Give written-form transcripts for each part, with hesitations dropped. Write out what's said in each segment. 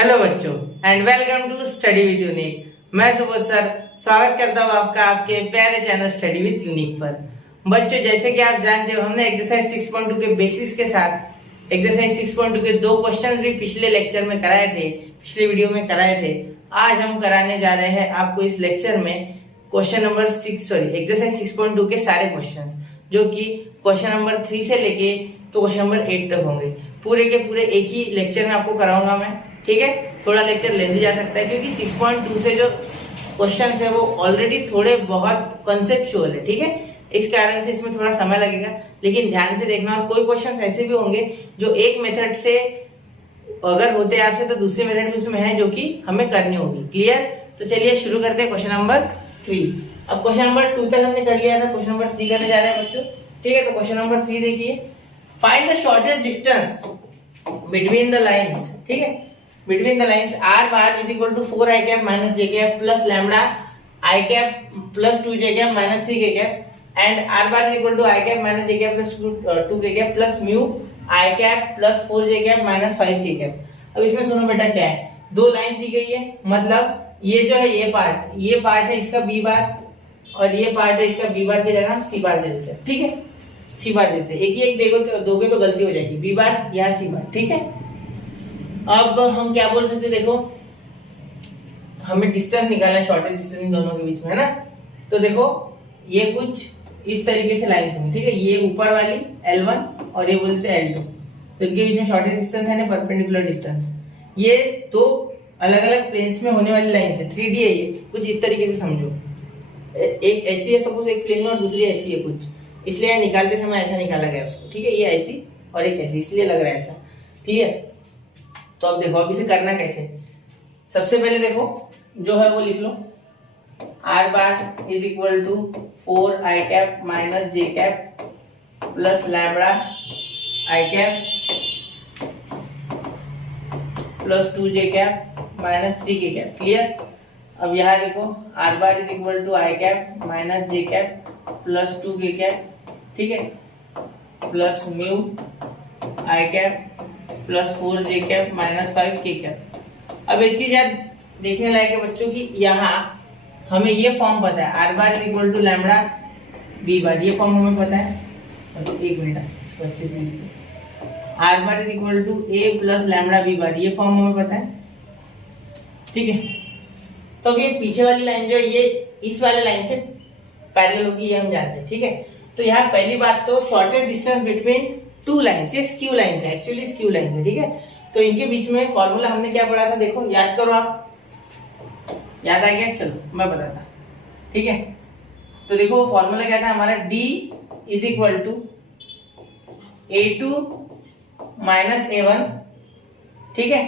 Hello बच्चों and welcome to study with Unique. मैं Subodh sir स्वागत करता हूँ आपका आपके प्यारे चैनल स्टडी विद यूनिक पर। बच्चों जैसे कि आप जानते हो हमने एक्सरसाइज 6.2 के बेसिस के साथ एक्सरसाइज 6.2 के दो क्वेश्चंस भी पिछले लेक्चर में कराए थे, पिछले वीडियो में कराए थे। आज हम कराने जा रहे हैं आपको इस लेक्चर में एक्सरसाइज 6.2 के सारे क्वेश्चंस, जो कि क्वेश्चन नंबर 3 से लेके तो क्वेश्चन नंबर 8 तक होंगे। पूरे के पूरे एक ही लेक्चर में आपको कराऊंगा मैं, ठीक है। थोड़ा लेक्चर लेंदी जा सकता है क्योंकि 6.2 से जो क्वेश्चंस है वो ऑलरेडी थोड़े बहुत कॉन्सेप्चुअल है, ठीक है। इस कारण से इसमें थोड़ा समय लगेगा, लेकिन ध्यान से देखना। और कोई क्वेश्चंस ऐसे भी होंगे जो एक मेथड से अगर होते हैं आपसे तो दूसरी मेथड भी उसमें है जो कि हमें करनी होगी। क्लियर? तो चलिए शुरू करते हैं क्वेश्चन नंबर 3। अब क्वेश्चन नंबर 2 तक हमने कर लिया था, क्वेश्चन नंबर 3 करने जा रहे हैं बच्चों, ठीक है। तो क्वेश्चन नंबर 3 देखिए, find the shortest distance between the lines, ठीक है। Between the lines r bar is equal to 4 I cap minus j cap plus lambda I cap plus 2 j cap minus 3 k cap and r bar is equal to I cap minus j cap plus 2 k cap plus mu I cap plus 4 j cap minus 5 k cap। अब इसमें सुनो बेटा क्या है, दो line दी गई है, मतलब ये जो है ये पार्ट है इसका b बार और ये पार्ट है इसका b बार की जगह हम c बार दे देते हैं, ठीक है। c बार देते हैं, एक ही एक दोगे तो गलती हो जाएगी, b बार या c बार, ठीक है। अब हम क्या बोल सकते हैं, देखो हमें डिस्टेंस निकालना है, शॉर्टेस्ट डिस्टेंस इन दोनों के बीच में है ना। तो देखो ये कुछ इस तरीके से लाइंस होंगी, ठीक है। ये ऊपर वाली L1 और ये बोलते हैं L2, तो इनके बीच में शॉर्टेस्ट डिस्टेंस है ना, परपेंडिकुलर डिस्टेंस। ये दो अलग अलग प्लेन्स में होने वाली लाइंस है, 3D है ये, कुछ इस तरीके से समझो। एक ऐसी है सपोज एक प्लेन में और दूसरी ऐसी है कुछ, इसलिए निकालते समय ऐसा निकाला गया उसको, ठीक है। ये ऐसी और एक ऐसी, इसलिए लग रहा है ऐसा। क्लियर? तो अब देखो अब इसे करना कैसे। सबसे पहले देखो जो है वो लिख लो, r bar is equal to 4 I cap minus j cap plus lambda I cap plus 2 j cap minus 3 k cap. Clear? अब यहाँ देखो r bar is equal to I cap minus j cap plus 2 k cap, ठीक है, plus mu I cap plus 4 j cap minus 5 k cap. अब एक चीज याद देखने लायक है बच्चों की, यहाँ हमें ये फॉर्म पता है, r bar equal to lambda b bar, ये फॉर्म हमें पता है। तो एक मिनट इसको अच्छे से लिखो, r bar equal to a plus lambda b bar, ये फॉर्म हमें पता है, ठीक है। तो अब ये पीछे वाली लाइन जो है ये इस वाले लाइन से पैरेलल होगी, ये हम जानते हैं, ठीक है। तो यहाँ पहली बात तो shortest distance between two lines, ये स्क्यू लाइंस है, एक्चुअली स्क्यू लाइंस है, ठीक है। तो इनके बीच में फॉर्मूला हमने क्या पढ़ा था, देखो याद करो, आप याद आ गया? चलो मैं बताता, ठीक है। तो देखो फॉर्मूला क्या था हमारा, D is equal to A2 minus A1, ठीक है,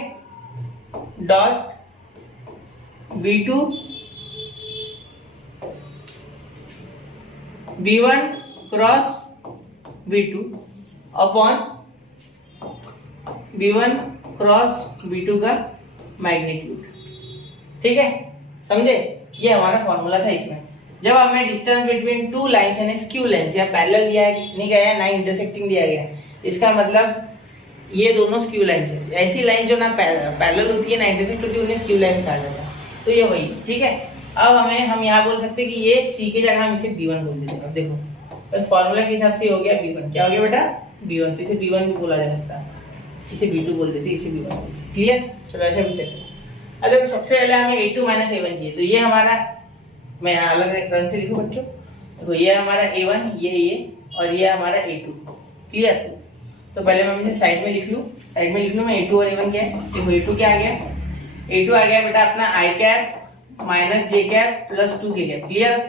dot B2 B1 cross B2 upon B1 cross B2 का मैग्नीट्यूड, ठीक है, समझे। ये हमारा फॉर्मूला था। इसमें जब हमें डिस्टेंस बिटवीन टू लाइंस यानी स्क्यू लाइंस या पैरेलल दिया नहीं गया है ना इंटरसेक्टिंग दिया गया है, इसका मतलब ये दोनों स्क्यू लाइंस है। ऐसी लाइन जो ना पैरेलल होती है ना इंटरसेक्ट होती है उन्हें स्क्यू लाइंस कहा जाता है। तो ये वही, ठीक है। अब हम यहाँ बोल सकते हैं कि ये C के जगह हम इसे B1 बोल देते हैं। अब देखो फॉर्मूला के हिसाब से हो गया B1, क्या हो गया बेटा, B1। तो इसे B1 भी बोला जा सकता है, इसे B2 बोल देते, इसे B1 बोल देते। क्लियर? चलो ऐसा भी चलेगा। अब देखो सबसे पहले हमें A2 माइनस A1 चाहिए, तो ये हमारा, मैं यहाँ अलग रंग से लिखूं बच्चों, देखो ये हमारा A1, ये और ये हमारा A2। क्लियर? तो पहले मैं इसे साइड में लिख लूँ, मैं A2 और A1 क्या है। देखो A2 क्या आ गया, A2 आ गया बेटा अपना I cap minus j cap plus 2 k cap. Clear?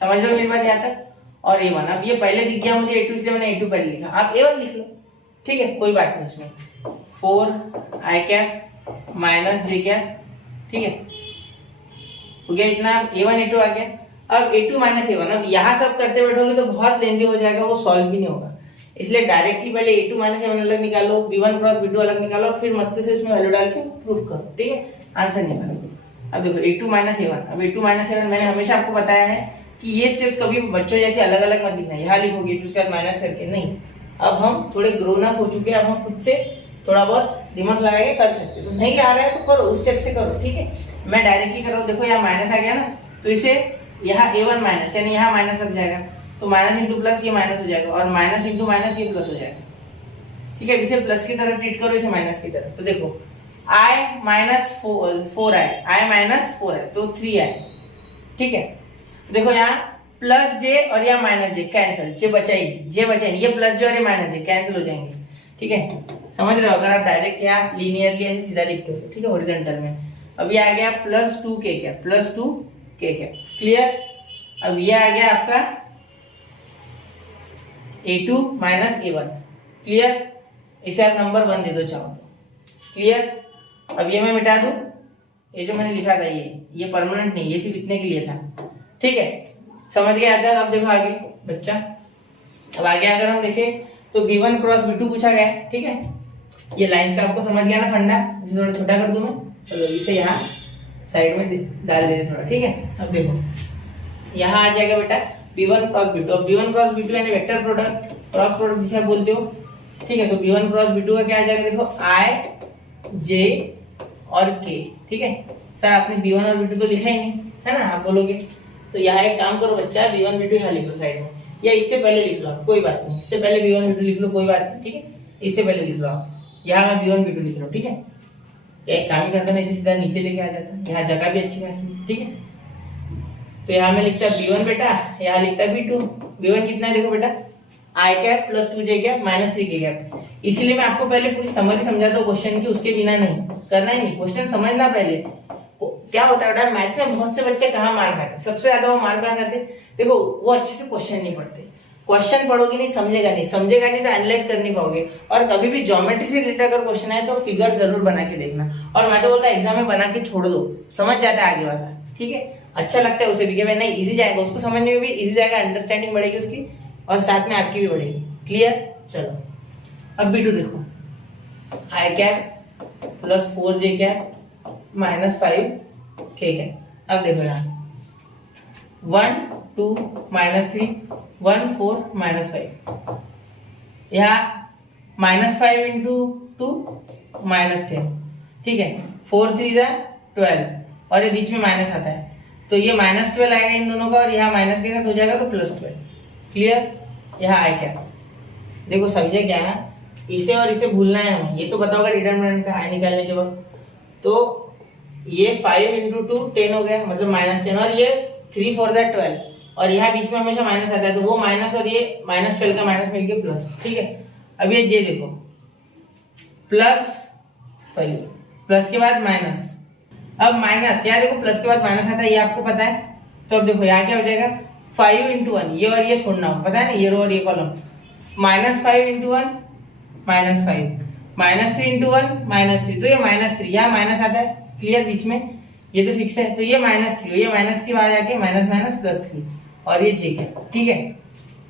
समझ लो मेरी बात यहाँ तक। और A1, अब ये पहले दिख गया मुझे A2 इसलिए मैंने A2 पहले लिखा, आप A1 लिख लो, ठीक है, कोई बात नहीं। इसमें 4 I cap minus j cap, ठीक है, हो गया इतना। A1 A2 आ गया। अब A2 माइनस A1, अब यहाँ सब करते बैठोगे तो बहुत लेंदी हो जाएगा, वो सॉल्व भी नहीं होगा, इसलिए डायरेक्टली पहले A2 माइनस A1 अलग निकालो, B1 क्रॉस B2 अलग निकालो और फिर मस्त से इसमें वैल्यू डाल के प्रूफ करो, ठीक है, आंसर निकालो। अब देखो A2 माइनस A1, अब A2 माइनस A1 मैंने हमेशा आपको बताया है कि ये स्टेप्स कभी बच्चों जैसे अलग अलग मत लिखना, यहाँ लिखोगे फिर उसके बाद माइनस करके नहीं। अब हम थोड़े ग्रोन अप हो चुके हैं, अब हम खुद से थोड़ा बहुत दिमाग लगा के कर सकते हो। तो नहीं आ रहा है तो करो, उस स्टेप से करो, ठीक है। मैं डायरेक्टली कर रहा हूँ, देखो यहाँ माइनस आ गया ना, तो इसे यहाँ a1 माइनस यानी यहाँ माइनस लग जाएगा, तो माइनस इंटू प्लस ये माइनस हो जाएगा, और माइनस इंटू माइनस ये प्लस हो जाएगा, ठीक है। इसे प्लस की तरह ट्रीट करो, इसे माइनस की तरह। तो देखो i माइनस 4 i माइनस 4 है तो 3 i, ठीक है। देखो यहाँ प्लस जे और यहाँ माइनस जे कैंसिल, जे बचाएगी, ये प्लस जे और ये माइनस जे कैंसिल हो जाएंगे, ठीक है। समझ रहे हो, अगर आप डायरेक्ट यहाँ लीनियरली ऐसे सीधा लिखते हो, ठीक है, हॉरिजॉन्टल में। अब ये आ गया plus 2k cap, plus 2k cap, clear. अब ये आ गया आपका a2 माइनस a1, क्लियर। इसे आप नंबर 1 दे दो चाहो तो, क्लियर। अब ये मैं मिटा दूं, ये जो मैंने लिखा था ये परमानेंट नहीं, ये सिर्फ इतने के लिए था, ठीक है। समझ गया आता है। अब देखो आगे बच्चा, अब आगे अगर हम देखें तो b1 क्रॉस b2 पूछा गया है, ठीक है। ये लाइंस का आपको समझ गया ना फंडा, इसे थोड़ा छोटा कर दूं मैं, चलो इसे यहाँ साइड में डाल देते थोड़ा, ठीक है। अब देखो यहाँ आ जाएगा बेटा b1 क्रॉस b2, अब b1 क्रॉस b2 यानी वेक्टर प्रोडक्ट, क्रॉस प्रोडक्ट जिसे आप बोलते हो, ठीक है। तो b1 क्रॉस b2 का क्या आ जाएगा, देखो i j और k, ठीक है। सर आपने b1 और b2 तो लिखा ही नहीं है ना, आप बोलोगे। तो यहाँ एक काम करो बच्चा, b1 b2 यहाँ लिख लो साइड में, या इससे पहले लिख लो, कोई बात नहीं, इससे पहले b1 b2 लिख लो, कोई बात नहीं, ठीक है। इससे पहले लिख लो आप, यहाँ मैं b1 b2 लिख रहा हूँ, ठीक है। एक काम ही करता ना, इसे सीधा नीचे लेके आ जाता, यहाँ जगह भी अच्छी खासी, ठीक है। तो यहाँ में लिखता b1 बेटा, यहाँ लिखता b2। b1 कितना है देखो बेटा, i cap plus 2j cap minus 3k cap. इसीलिए मैं आपको पहले पूरी समरी समझाता हूँ क्वेश्चन की, उसके बिना नहीं करना ही नहीं, क्वेश्चन समझना पहले। क्या होता है बेटा, मैथ्स में बहुत से बच्चे कहाँ मार खाते हैं, सबसे ज्यादा वो मार कहाँ खाते हैं, देखो वो अच्छे से क्वेश्चन नहीं पढ़ते। क्वेश्चन पढ़ोगे नहीं, समझेगा नहीं तो एनालाइज कर नहीं पाओगे। और कभी भी ज्योमेट्री से रिलेटेड अगर क्वेश्चन है तो फिगर जरूर बना के देखना, और मैं तो बोलता एग्जाम में बना के छोड़ दो, समझ जाता है आगे वाला, ठीक है। अच्छा लगता है उसे भी कि भाई नहीं इजी जाएगा, उसको समझने में भी इजी जाएगा, अंडरस्टैंडिंग बढ़ेगी उसकी, और साथ में आपकी भी बढ़ेगी, क्लियर। चलो अब b2 देखो, i cap plus 4j cap minus 5k cap. अब देखो यहाँ 1 2 माइनस 3 1 4 माइनस 5, यहाँ माइनस 5 इंटू 2 माइनस 10, ठीक है। 4 3 12, और ये बीच में माइनस आता है, तो ये माइनस 12 आएगा इन दोनों का, और यहाँ माइनस के साथ हो जाएगा तो प्लस 12, क्लियर। यहाँ आए क्या, देखो समझे क्या है, इसे और इसे भूलना है हमें, ये तो बताओगा डिटरमिनेंट का आई निकालने के वक्त। तो ये 5 इंटू 2 10 हो गया, मतलब माइनस 10, और ये 3 4 12, और यहाँ बीच में हमेशा माइनस आता है, तो वो माइनस और ये माइनस 12 का माइनस मिलके प्लस, ठीक है। अब ये जे देखो प्लस, सॉरी प्लस के बाद माइनस, अब माइनस, यहाँ देखो प्लस के बाद माइनस आता है, ये आपको पता है। तो अब देखो यहाँ क्या हो जाएगा 5 इंटू 1, ये और ये छोड़ना हो, पता है ना, ये रो और ये column, minus 5 into 1 minus 5, minus 3 into 1 minus 3, तो ये माइनस 3, यहाँ माइनस आता है, क्लियर, बीच में ये तो फिक्स है, तो ये माइनस 3, ये माइनस 3 आ जाके माइनस माइनस प्लस 3, और ये जे क्या, ठीक है।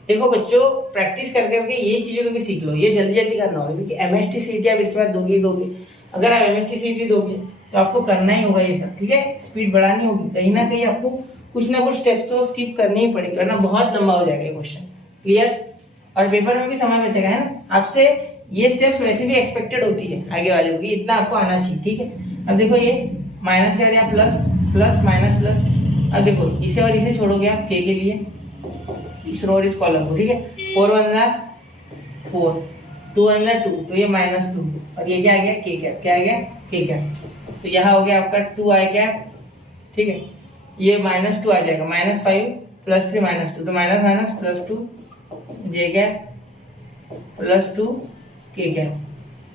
देखो बच्चों प्रैक्टिस कर करके ये चीजों को भी सीख लो, ये जल्दी जल्दी करना होगा, क्योंकि एमएसटी सीटी आप इसके बाद दोगे, अगर आप एमएसटी सीटी दोगे तो आपको करना ही होगा ये सब, ठीक है। स्पीड बढ़ानी होगी, कहीं ना कहीं आपको कुछ ना कुछ स्टेप्स तो स्किप करने ही पड़ेगा, वरना बहुत लंबा हो जाएगा ये क्वेश्चन, क्लियर। और पेपर में भी समय बचेगा, है ना। आपसे ये स्टेप्स वैसे भी एक्सपेक्टेड होती है आगे वाले की, इतना आपको आना चाहिए, ठीक है। अब देखो ये माइनस कर दिया, प्लस प्लस माइनस प्लस, अब देखो इसे और इसे छोड़ोगे आप के लिए, इस रो और इस कॉलम को, ठीक है। 4 1 4 2 1 2, तो ये माइनस 2, और ये क्या आ गया के कैप, क्या आ गया के कैप, तो यहाँ हो गया आपका 2 i कैप, ठीक है। ये माइनस 2 आ जाएगा, माइनस 5 प्लस 3 माइनस 2, तो माइनस माइनस प्लस 2 जे cap plus 2 k cap,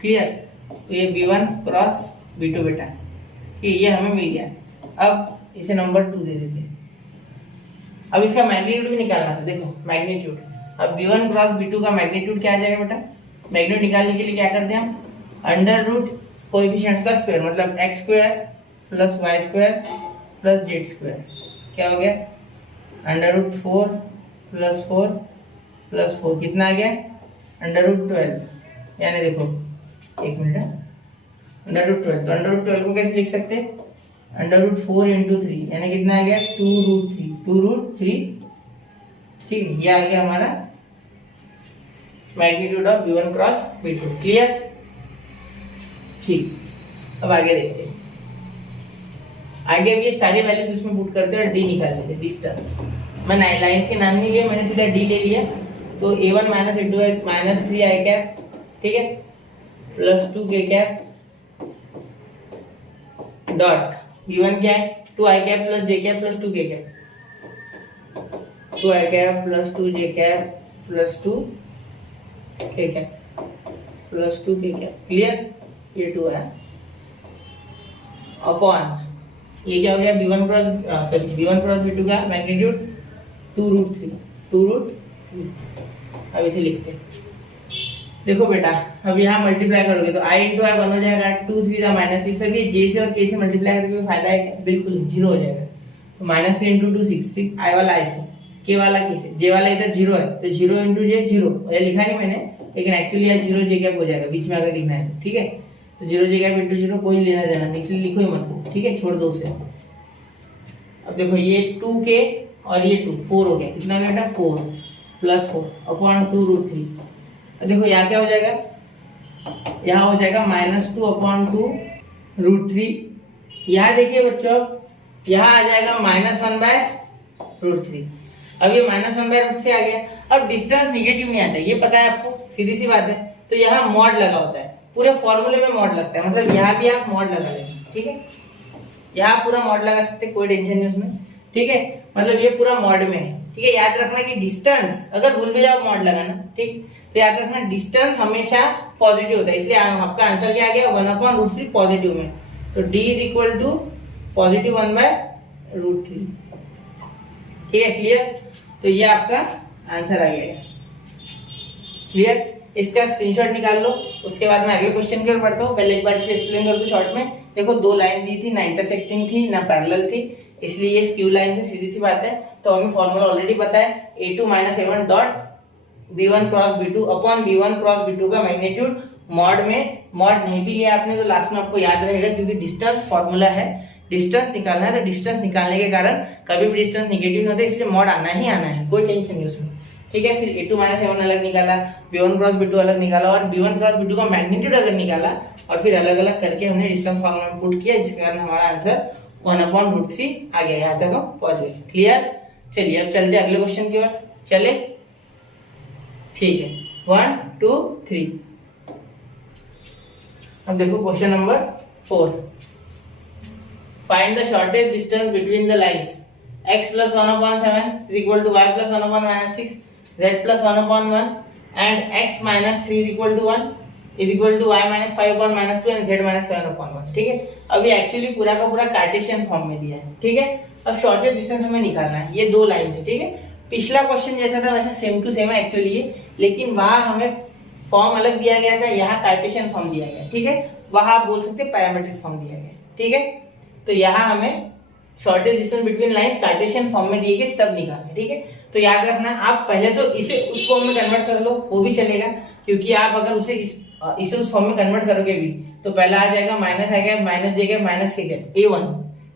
clear. तो ये b1 क्रॉस b2 बेटा, ये हमें मिल गया। अब इसे नंबर 2 दे देते हैं। अब इसका मैग्नीट्यूड भी निकालना था, देखो मैग्नीट्यूड, अब b1 क्रॉस b2 का मैग्नीट्यूड क्या आ जाएगा बेटा, मैग्नीट्यूड निकालने के लिए क्या करते हैं हम, अंडर रूट कोएफिशिएंट्स का स्क्वायर, मतलब x square plus y square plus z square, क्या हो गया अंडर रूट 4 प्लस 4 प्लस 4, कितना आ गया अंडर रूट 12, यानी देखो एक मिनट, अंडर रूट 12, तो अंडर रूट 12 को कैसे लिख सकते हैं, अंडर रूट 4 इंटू 3, यानी कितना आ गया 2 रूट 3, ठीक है। ये आ गया हमारा magnitude of b1 cross b2, clear. ठीक, अब आगे देखते हैं। आगे अब ये सारी वैल्यूज इसमें पुट करते हैं और डी निकाल लेते हैं, डिस्टेंस। मैं लाइंस के नाम नहीं लिए, मैंने सीधा डी ले लिया। तो a1 माइनस a2 है माइनस 3 आई कैप, ठीक है, plus 2 k cap dot b1 क्या है 2 i cap plus j cap plus 2 k cap, 2 i cap plus 2 j cap plus 2 k cap plus 2 k cap. Clear, ये 2 है अपॉन ये क्या हो गया b1 क्रॉस b2 का मैग्नीट्यूड 2√3 2√3। अब इसे लिखते हैं। देखो बेटा, अब यहाँ मल्टीप्लाई करोगे तो i इंटू आई 1 हो जाएगा, 2 3 का -6। अब ये j से और k से मल्टीप्लाई करके कोई फायदा है? बिल्कुल 0 हो जाएगा। तो -3 इंटू 2 6 i वाला i से, k वाला k से, j वाला इधर 0 है तो 0 इंटू j 0, ये लिखा नहीं मैंने, लेकिन एक्चुअली यहाँ 0 j कैप हो जाएगा बीच में अगर लिखना है तो, ठीक है। तो 0 j कैप इंटू 0 कोई लेना देना नहीं, इसलिए लिखो ही मत, ठीक है, छोड़ दो उसे। अब देखो ये 2k और ये 2 4 हो गया, कितना हो गया 4 प्लस 4 अपॉन 2√3। अब देखो यहाँ क्या हो जाएगा, यहाँ हो जाएगा -2 अपॉन 2√3। यहाँ देखिए बच्चों, यहाँ आ जाएगा -1/√3। अब ये -1/√3 आ गया। अब डिस्टेंस निगेटिव नहीं आता, ये पता है आपको, सीधी सी बात है। तो यहाँ मॉड लगा होता है, पूरे फॉर्मूले में मॉड लगता है, मतलब यहाँ भी आप मॉड लगा लेंगे, ठीक है। यहाँ पूरा मॉड लगा सकते, कोई टेंशन नहीं उसमें, ठीक है। मतलब ये पूरा मॉड में है, ठीक है। याद रखना कि डिस्टेंस अगर भूल भी जाओ मॉड लगाना, ठीक, तो याद रखना डिस्टेंस हमेशा पॉजिटिव होता है, इसलिए आपका आंसर क्या आ गया 1/√3 पॉजिटिव में। तो d is equal to positive 1/√3, ठीक है। क्लियर, तो ये आपका आंसर आ गया। क्लियर, इसका स्क्रीनशॉट निकाल लो, उसके बाद मैं अगले क्वेश्चन की ओर बढ़ता हूँ। पहले एक बार इसको एक्सप्लेन कर दूं शॉर्ट में। देखो 2 लाइन दी थी, ना इंटरसेक्टिंग थी ना पैरेलल थी, इसलिए ये स्क्यू लाइन से, सीधी सी बात है। तो हमें फॉर्मूला ऑलरेडी पता है, a2 - a1 dot b1 cross b2 upon b1 cross b2 का मैग्नीट्यूड। मॉड में मॉड नहीं भी लिया आपने तो लास्ट में आपको याद रहेगा, क्योंकि डिस्टेंस फॉर्मूला है, डिस्टेंस निकालना है। तो डिस्टेंस निकालने के कारण कभी भी डिस्टेंस नेगेटिव नहीं होता, इसलिए मॉड आना ही आना है, कोई टेंशन नहीं उसमें, ठीक है। फिर a2 - a1 अलग निकाला, b1 क्रॉस b2 अलग निकाला, और b1 क्रॉस b2 का मैग्नीट्यूड अलग निकाला, और फिर अलग अलग करके हमने डिस्टेंस फॉर्मूला में पुट किया, जिसके कारण हमारा आंसर 1/√3 आ गया। यहाँ तक हम पहुंच गए। क्लियर, चलिए अब चलते अगले क्वेश्चन की ओर, चले, ठीक है। 1 2 3। अब देखो question number 4, find the shortage distance between the lines x + 1/7 = y + 1/-6, z + 1/1 and x - 3 = 1 = y - 5/-2 and z - 7/1, ठीक है। अभी एक्चुअली पूरा का पूरा कार्टेशियन फॉर्म में दिया है, ठीक है। अब शॉर्टेज डिस्टेंस हमें निकालना है, ये 2 लाइन से, ठीक है। पिछला क्वेश्चन जैसा था वैसा सेम टू सेम है एक्चुअली ये, लेकिन वहां हमें फॉर्म अलग दिया गया था, यहाँ कार्टेशियन फॉर्म दिया गया, ठीक है। वहां आप बोल सकते पैरामीट्रिक फॉर्म दिया गया, ठीक है। तो यहाँ हमें shortage distance between lines Cartesian form में दिए गए तब निकालना, ठीक है। तो याद रखना, आप पहले तो इसे उस फॉर्म में कन्वर्ट कर लो, वो भी चलेगा, क्योंकि आप अगर उसे इसे उस फॉर्म में कन्वर्ट करोगे भी तो पहला आ जाएगा -j -k a1,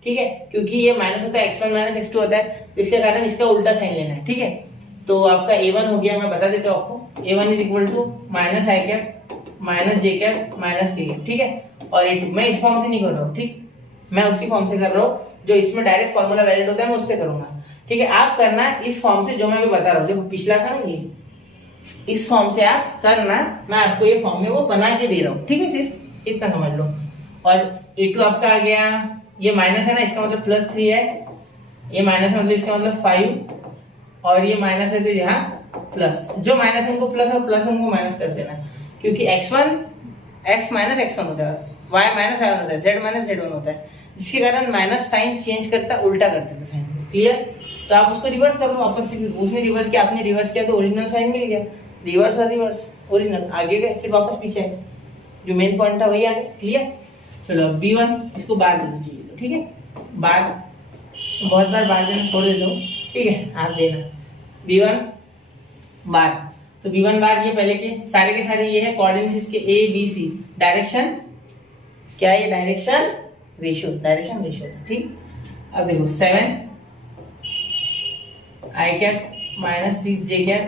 ठीक है। क्योंकि ये माइनस होता है x1 - x2 होता है, तो इसके कारण इसका उल्टा साइन लेना है, ठीक है। तो आपका a1 हो गया, मैं बता देता हूँ आपको, a1 = -i cap -j cap -k, ठीक है। और a2 मैं इस फॉर्म से नहीं कर रहा हूँ, ठीक, मैं उसी फॉर्म से कर रहा हूँ जो इसमें डायरेक्ट फॉर्मूला वैलिड होता है, मैं उससे करूंगा, ठीक है। आप करना इस फॉर्म से जो मैं भी बता रहा हूँ, देखो पिछला था ना ये, इस फॉर्म से आप करना, मैं आपको ये फॉर्म में वो बना के दे रहा हूँ, ठीक है। सिर्फ इतना समझ लो। और a2 आपका आ गया, ये माइनस है ना, इसका मतलब +3 है, ये माइनस मतलब इसका मतलब 5, और ये माइनस है तो यहाँ प्लस, जो माइनस है उनको प्लस और प्लस उनको माइनस कर देना, क्योंकि x - x1 होता है, y - i1 होता है, z - z1 होता है, जिसके कारण माइनस साइन चेंज करता, उल्टा कर देता साइन, क्लियर। तो आप उसको रिवर्स कर लो वापस से, उसने रिवर्स किया, आपने रिवर्स किया, तो ओरिजिनल साइन मिल गया, रिवर्स और रिवर्स, ओरिजिनल आगे गए, फिर वापस पीछे आए, जो मेन पॉइंट था वही आ गया, क्लियर। चलो b1 इसको बार देना चाहिए, तो ठीक है, बार बहुत बार बार देना छोड़ देता हूँ, ठीक है, आप देना b1 बार। तो b1 बार ये पहले के सारे ये है कोऑर्डिनेट्स इसके a b c, डायरेक्शन क्या है, ये डायरेक्शन रेशियोज, ठीक। अब देखो 7 i कैप -6 j कैप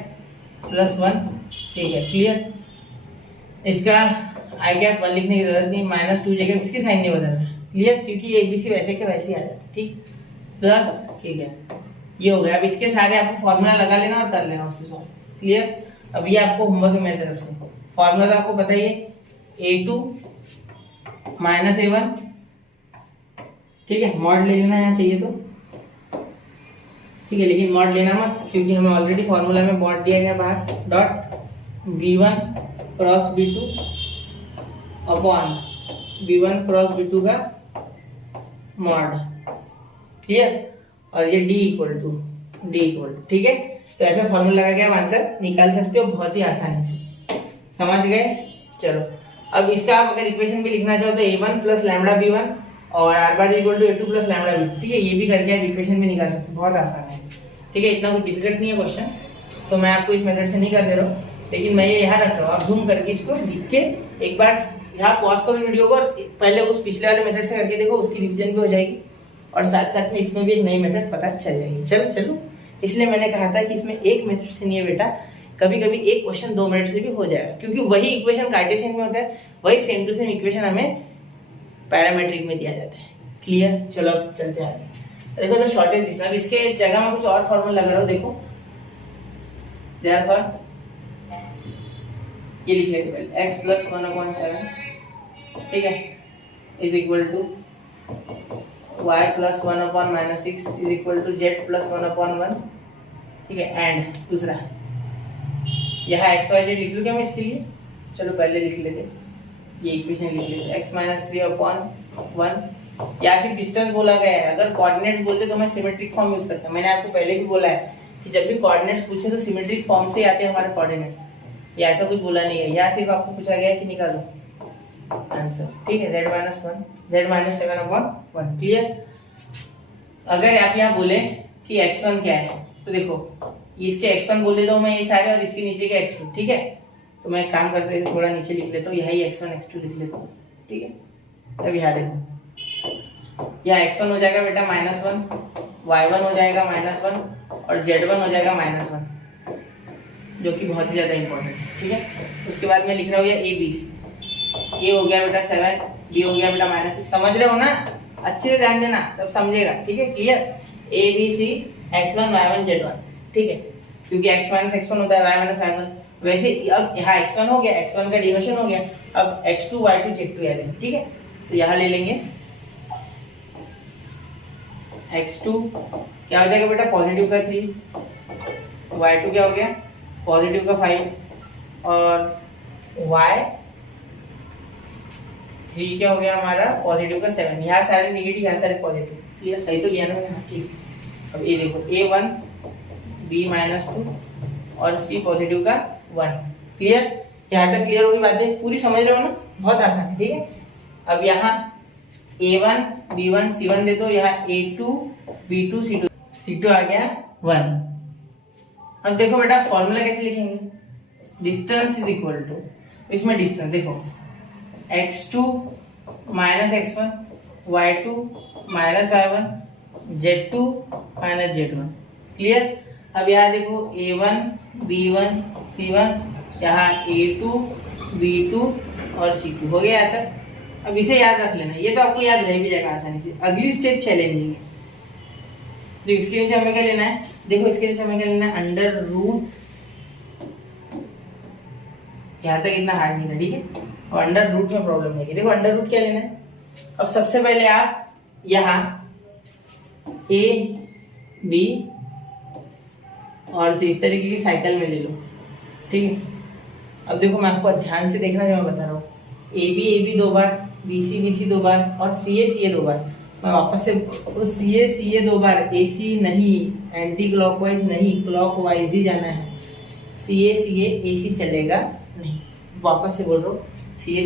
+1, ठीक है, क्लियर। इसका आई गैप 1 लिखने की जरूरत नहीं, -2 जगह इसकी साइन नहीं बदलना, क्लियर, क्योंकि ये ABC वैसे के वैसे ही आ जाता है, ठीक, प्लस, ठीक है, ये हो गया। अब इसके सारे आपको फॉर्मूला लगा लेना और कर लेना उससे सॉल्व, क्लियर। अब ये आपको होमवर्क है मेरी तरफ से, फॉर्मूला तो आपको पता ही है, A2 माइनस A1, ठीक है, मॉड ले लेना यहाँ चाहिए तो, ठीक है, लेकिन मॉड लेना मत, क्योंकि हमें ऑलरेडी फॉर्मूला में मॉड दिया गया बाहर, dot B1 cross B2 upon B1 cross B2 का मॉड, क्लियर, और ये D इक्वल टू, ठीक है। तो ऐसा फॉर्मूला लगा के आप आंसर निकाल सकते हो बहुत ही आसानी से, समझ गए। चलो अब इसका आप अगर इक्वेशन भी लिखना चाहो तो A1 प्लस लैम्बडा B1 और R bar equal to A2 plus lambda B2, ठीक है, ये भी करके आप इक्वेशन भी निकाल सकते हो, बहुत आसान है, ठीक है, इतना कुछ डिफिकल्ट नहीं है क्वेश्चन, तो मैं आपको इस मेथड से नहीं कर दे रहा हूँ, लेकिन मैं ये यहाँ रख रहा हूँ, आप जूम करके इसको लिख के एक बार यहाँ पॉज करो वीडियो को, पहले उस पिछले वाले मेथड से करके देखो, उसकी रिविजन भी हो जाएगी और साथ साथ में इसमें भी एक नई मेथड पता चल जाएगी। चलो, इसलिए मैंने कहा था कि इसमें एक मेथड से नहीं है बेटा, कभी कभी एक क्वेश्चन 2 मिनट से भी हो जाएगा, क्योंकि वही इक्वेशन कार्टेशियन में होता है, वही सेम टू सेम इक्वेशन हमें पैरामेट्रिक में दिया जाता है, क्लियर। चलो अब चलते हैं आगे। देखो तो शॉर्टेज डिस्टेंस, अब इसके जगह में कुछ और फॉर्मूला लगा रहा हूँ, देखो देयरफॉर ये लिख लेते हैं, x प्लस 1/7, ठीक है, is equal to y plus 1/-6 is equal to z plus 1/1, ठीक है, एंड दूसरा यहाँ x y z लिख लूँ क्या मैं इसके लिए, चलो पहले लिख लेते, ये इक्वेशन लिख लेते, x माइनस 3/1, या सिर्फ डिस्टेंस बोला गया है, अगर कोऑर्डिनेट्स बोलते तो मैं सिमेट्रिक फॉर्म यूज करता, मैंने आपको पहले भी बोला है कि जब भी कोऑर्डिनेट्स पूछे तो सिमेट्रिक फॉर्म से आते हैं हमारे कोऑर्डिनेट, या ऐसा कुछ बोला नहीं है, यहाँ सिर्फ आपको पूछा गया है कि निकालो आंसर, ठीक है, z माइनस 7/1, क्लियर। अगर आप यहाँ बोले कि x1 क्या है, तो देखो इसके x1 बोल देता हूँ मैं ये सारे, और इसके नीचे के x2, ठीक है, तो मैं एक काम करता हूँ, थोड़ा नीचे लिख लेता हूँ, यही x1 x2 लिख लेता हूँ, ठीक है। अब यहाँ देखो, यहाँ x1 हो जाएगा बेटा -1, y1 हो जाएगा -1 और z1 हो जाएगा -1, जो कि बहुत ही ज्यादा इंपॉर्टेंट है, ठीक है। उसके बाद मैं लिख रहा हूँ ये a हो गया बेटा 7, b हो गया बेटा -6, समझ रहे हो ना, अच्छे से ध्यान देना तब समझेगा, ठीक है, clear. a b c x1 y1 z1, ठीक है, क्योंकि x माइनस x1 होता है, y माइनस y1, वैसे अब यहाँ x1 हो गया, x1 का डिनोशन हो गया, अब x2 y2 z2 याद है, ठीक है, तो यहाँ ले लेंगे x2 क्या हो जाएगा बेटा पॉजिटिव का 3, y2 क्या हो गया पॉजिटिव का 5 और y3 क्या हो गया हमारा पॉजिटिव का 7, यहाँ सारे नेगेटिव यहाँ सारे पॉजिटिव, क्लियर, सही तो लिया ना मैंने, ठीक। अब ये देखो a1 b -2 और c पॉजिटिव का 1, क्लियर, यहाँ तक क्लियर होगी बातें, पूरी समझ रहे हो ना, बहुत आसान है, ठीक है। अब यहाँ a1 b1 c1 दे दो, यहाँ a2 b2 c2 आ गया 1। अब देखो बेटा फॉर्मूला कैसे लिखेंगे, डिस्टेंस इज इक्वल टू, इसमें डिस्टेंस देखो x2 minus x1 y2 minus y1 z2 minus z1, clear. अब यहाँ देखो a1 b1 c1, यहाँ a2 b2 और c2 हो गया यहाँ तक। अब इसे याद रख लेना, ये तो आपको याद रह भी जाएगा आसानी से। अगली स्टेप चैलेंजिंग है, तो इसके नीचे हमें क्या लेना है, देखो इसके नीचे हमें क्या लेना है, अंडर रूट, यहाँ तक इतना हार्ड नहीं था, ठीक है, और अंडर रूट में प्रॉब्लम नहीं है। देखो अंडर रूट क्या लेना है, अब सबसे पहले आप यहाँ a b और इस तरीके की साइकिल में ले लो, ठीक है। अब देखो मैं आपको ध्यान से देखना जो मैं बता रहा हूँ, A B 2 bar, B C 2 बार और सी ए 2 बार। मैं वापस से सी ए 2 बार, ए सी नहीं, एंटी क्लॉकवाइज नहीं, क्लॉकवाइज ही जाना है। सी ए चलेगा नहीं, वापस से बोल रहा हूँ, सी ए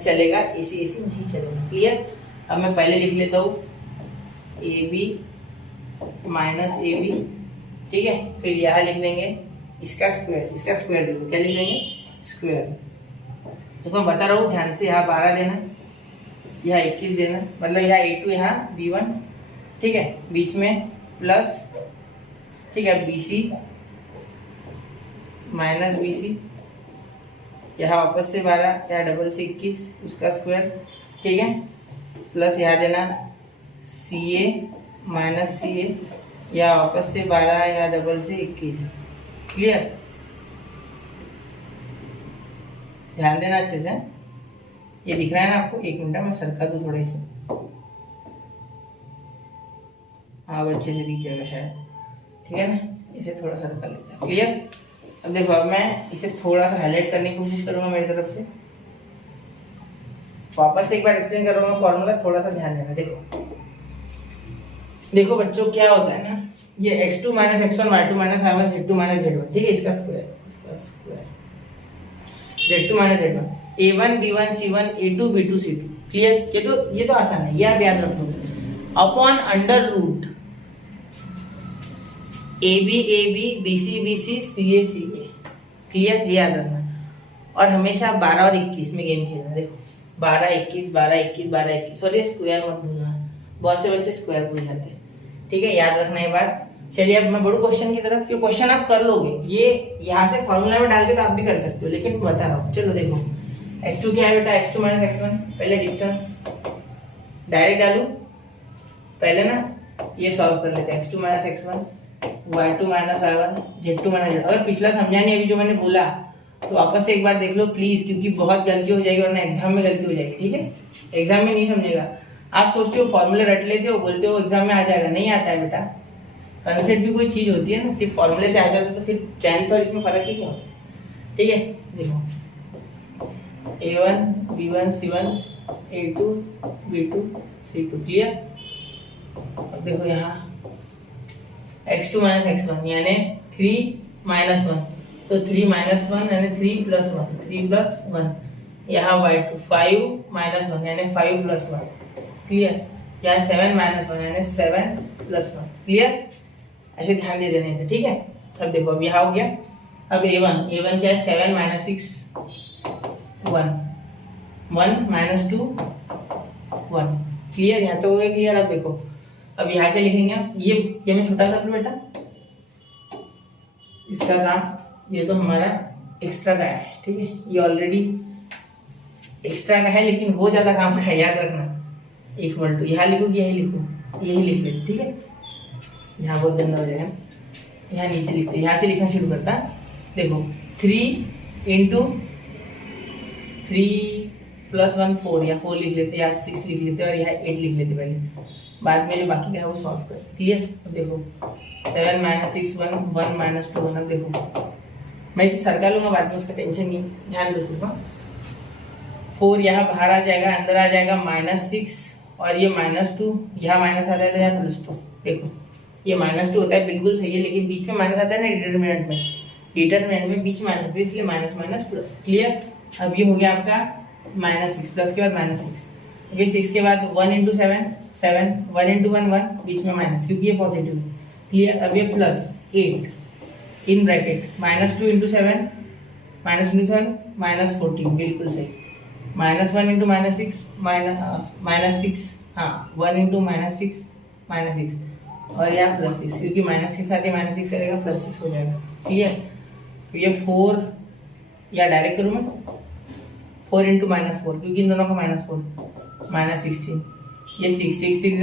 चलेगा, ए सी नहीं चलेगा, क्लियर। अब मैं पहले लिख लेता हूँ A B minus A B, ठीक है, फिर यहाँ लिख लेंगे इसका स्क्वायर देखो क्या लिख लेंगे, स्क्वायर। तो मैं बता रहा हूँ ध्यान से, यहाँ 12 देना, यहाँ 21 देना, मतलब यहाँ a2 यहाँ b1, ठीक है, बीच में प्लस, ठीक है, bc माइनस bc यहाँ वापस से 12, यहाँ डबल से 21 उसका स्क्वायर, ठीक है, प्लस यहाँ देना CA माइनस CA, यहाँ वापस से 12, यहाँ डबल से 21। क्लियर? ध्यान देना अच्छे से, ये दिख रहा है ना आपको? 1 मिनट मैं सरका दूँ थोड़ा इसे, हाँ अच्छे से दिख जाएगा शायद, ठीक है ना? इसे थोड़ा सरका लेते हैं। क्लियर? अब देखो, अब मैं इसे थोड़ा सा हाईलाइट करने की कोशिश करूंगा मेरी तरफ से। वापस से एक बार एक्सप्लेन कर रहा हूँ फॉर्मूला, थोड़ा सा ध्यान देना। देखो बच्चों, क्या होता है ना, ये x2 minus x1 y2 minus y1 z2 minus z1, ठीक है, इसका square z2 minus z1, a1 b1 c1 a2 b2 c2। Clear? ये तो आसान है, ये आप याद रख लो, upon under root ab bc bc ca ca। Clear? ये याद रखना। और हमेशा 12 और 21 में गेम खेलना। देखो 12 21 12 21 12 21, और ये स्क्वायर मत भूलना, बहुत से बच्चे स्क्वायर भूल जाते हैं, ठीक है, याद रखना ये बात। चलिए अब मैं बढ़ू क्वेश्चन की तरफ। ये क्वेश्चन आप कर लोगे, ये यहाँ से फॉर्मूला में डाल के तो आप भी कर सकते हो, लेकिन बता रहा हूँ। चलो देखो, x2 क्या है बेटा? x2 माइनस x1, पहले डिस्टेंस डायरेक्ट डालू, पहले ना ये सॉल्व कर लेते हैं। x2 minus x1 y2 minus y1 z2 minus z। अगर पिछला समझा नहीं अभी जो मैंने बोला तो वापस से एक बार देख लो प्लीज, क्योंकि बहुत गलती हो जाएगी, वरना एग्जाम में गलती हो जाएगी, ठीक है? एग्जाम में नहीं समझेगा। आप सोचते हो फॉर्मूले रट लेते हो, बोलते हो एग्जाम में आ जाएगा, नहीं आता है बेटा। कंसेप्ट भी कोई चीज होती है ना, सिर्फ फॉर्मूले से आ जाता तो फिर 10th और इसमें फर्क ही क्या होता है? ठीक है, देखो a1 b1 c1 a2 b2 c2। Clear? अब देखो यहाँ x2 माइनस x1 यानी 3 माइनस 1, तो 3 माइनस 1 यानी 3 प्लस 1, 3 प्लस 1। यहाँ y2 5 माइनस 1 यानी 5 प्लस 1। क्लियर? यहाँ 7 माइनस 1 यानी 7 प्लस 1। क्लियर? ऐसे ध्यान दे देने हैं, ठीक है? अब देखो, अब यहाँ हो गया। अब a1 क्या है? 7 माइनस 6 1 माइनस 2 1। क्लियर? यहाँ तो हो गया क्लियर। अब देखो, अब यहाँ क्या लिखेंगे आप? ये मैं छोटा कर लूँ बेटा, इसका काम, ये तो हमारा एक्स्ट्रा का है, ठीक है, ये ऑलरेडी एक्स्ट्रा का है, लेकिन वो ज्यादा काम का है, याद रखना। इक्वल टू यहाँ लिखो कि यही लिखो? यही लिख ले, ठीक है? यहाँ बहुत गंदा हो जाएगा, यहाँ नीचे लिखते, यहाँ से लिखना शुरू करता। देखो 3 इंटू 3 प्लस 1 4, या 4 लिख लेते, या 6 लिख लेते, और यहाँ 8 लिख लेते पहले, बाद में जो बाकी का है वो सॉल्व करते। क्लियर? अब देखो 7 माइनस 6 1 माइनस 2 1। अब देखो मैं इसे सरका लूंगा बाद में, उसका टेंशन नहीं, ध्यान दो सिर्फ। 4 यहाँ बाहर आ जाएगा, अंदर आ जाएगा -6, और ये -2 यहाँ माइनस आ जाएगा, यहाँ +2। देखो ये -2 होता है, बिल्कुल सही है, लेकिन बीच में माइनस आता है ना डिटरमिनेंट में बीच में माइनस आता है, इसलिए माइनस माइनस प्लस। क्लियर? अब ये हो गया आपका -6, प्लस के बाद -6, फिर 6 के बाद 1 इंटू 7 7, 1 इंटू 1 1, बीच में माइनस, क्योंकि ये पॉजिटिव है। क्लियर? अब ये प्लस 8 इन ब्रैकेट -2 इंटू 7 -14, बिल्कुल सही। -1 इंटू -6 -6, हाँ 1 इंटू -6 -6, और यहाँ +6, क्योंकि माइनस के साथ ये -6 करेगा, +6 हो जाएगा। क्लियर? तो ये 4, या डायरेक्ट करूँ मैं, 4 इंटू -4, क्योंकि इन दोनों का -4 -16, ये 6 6 6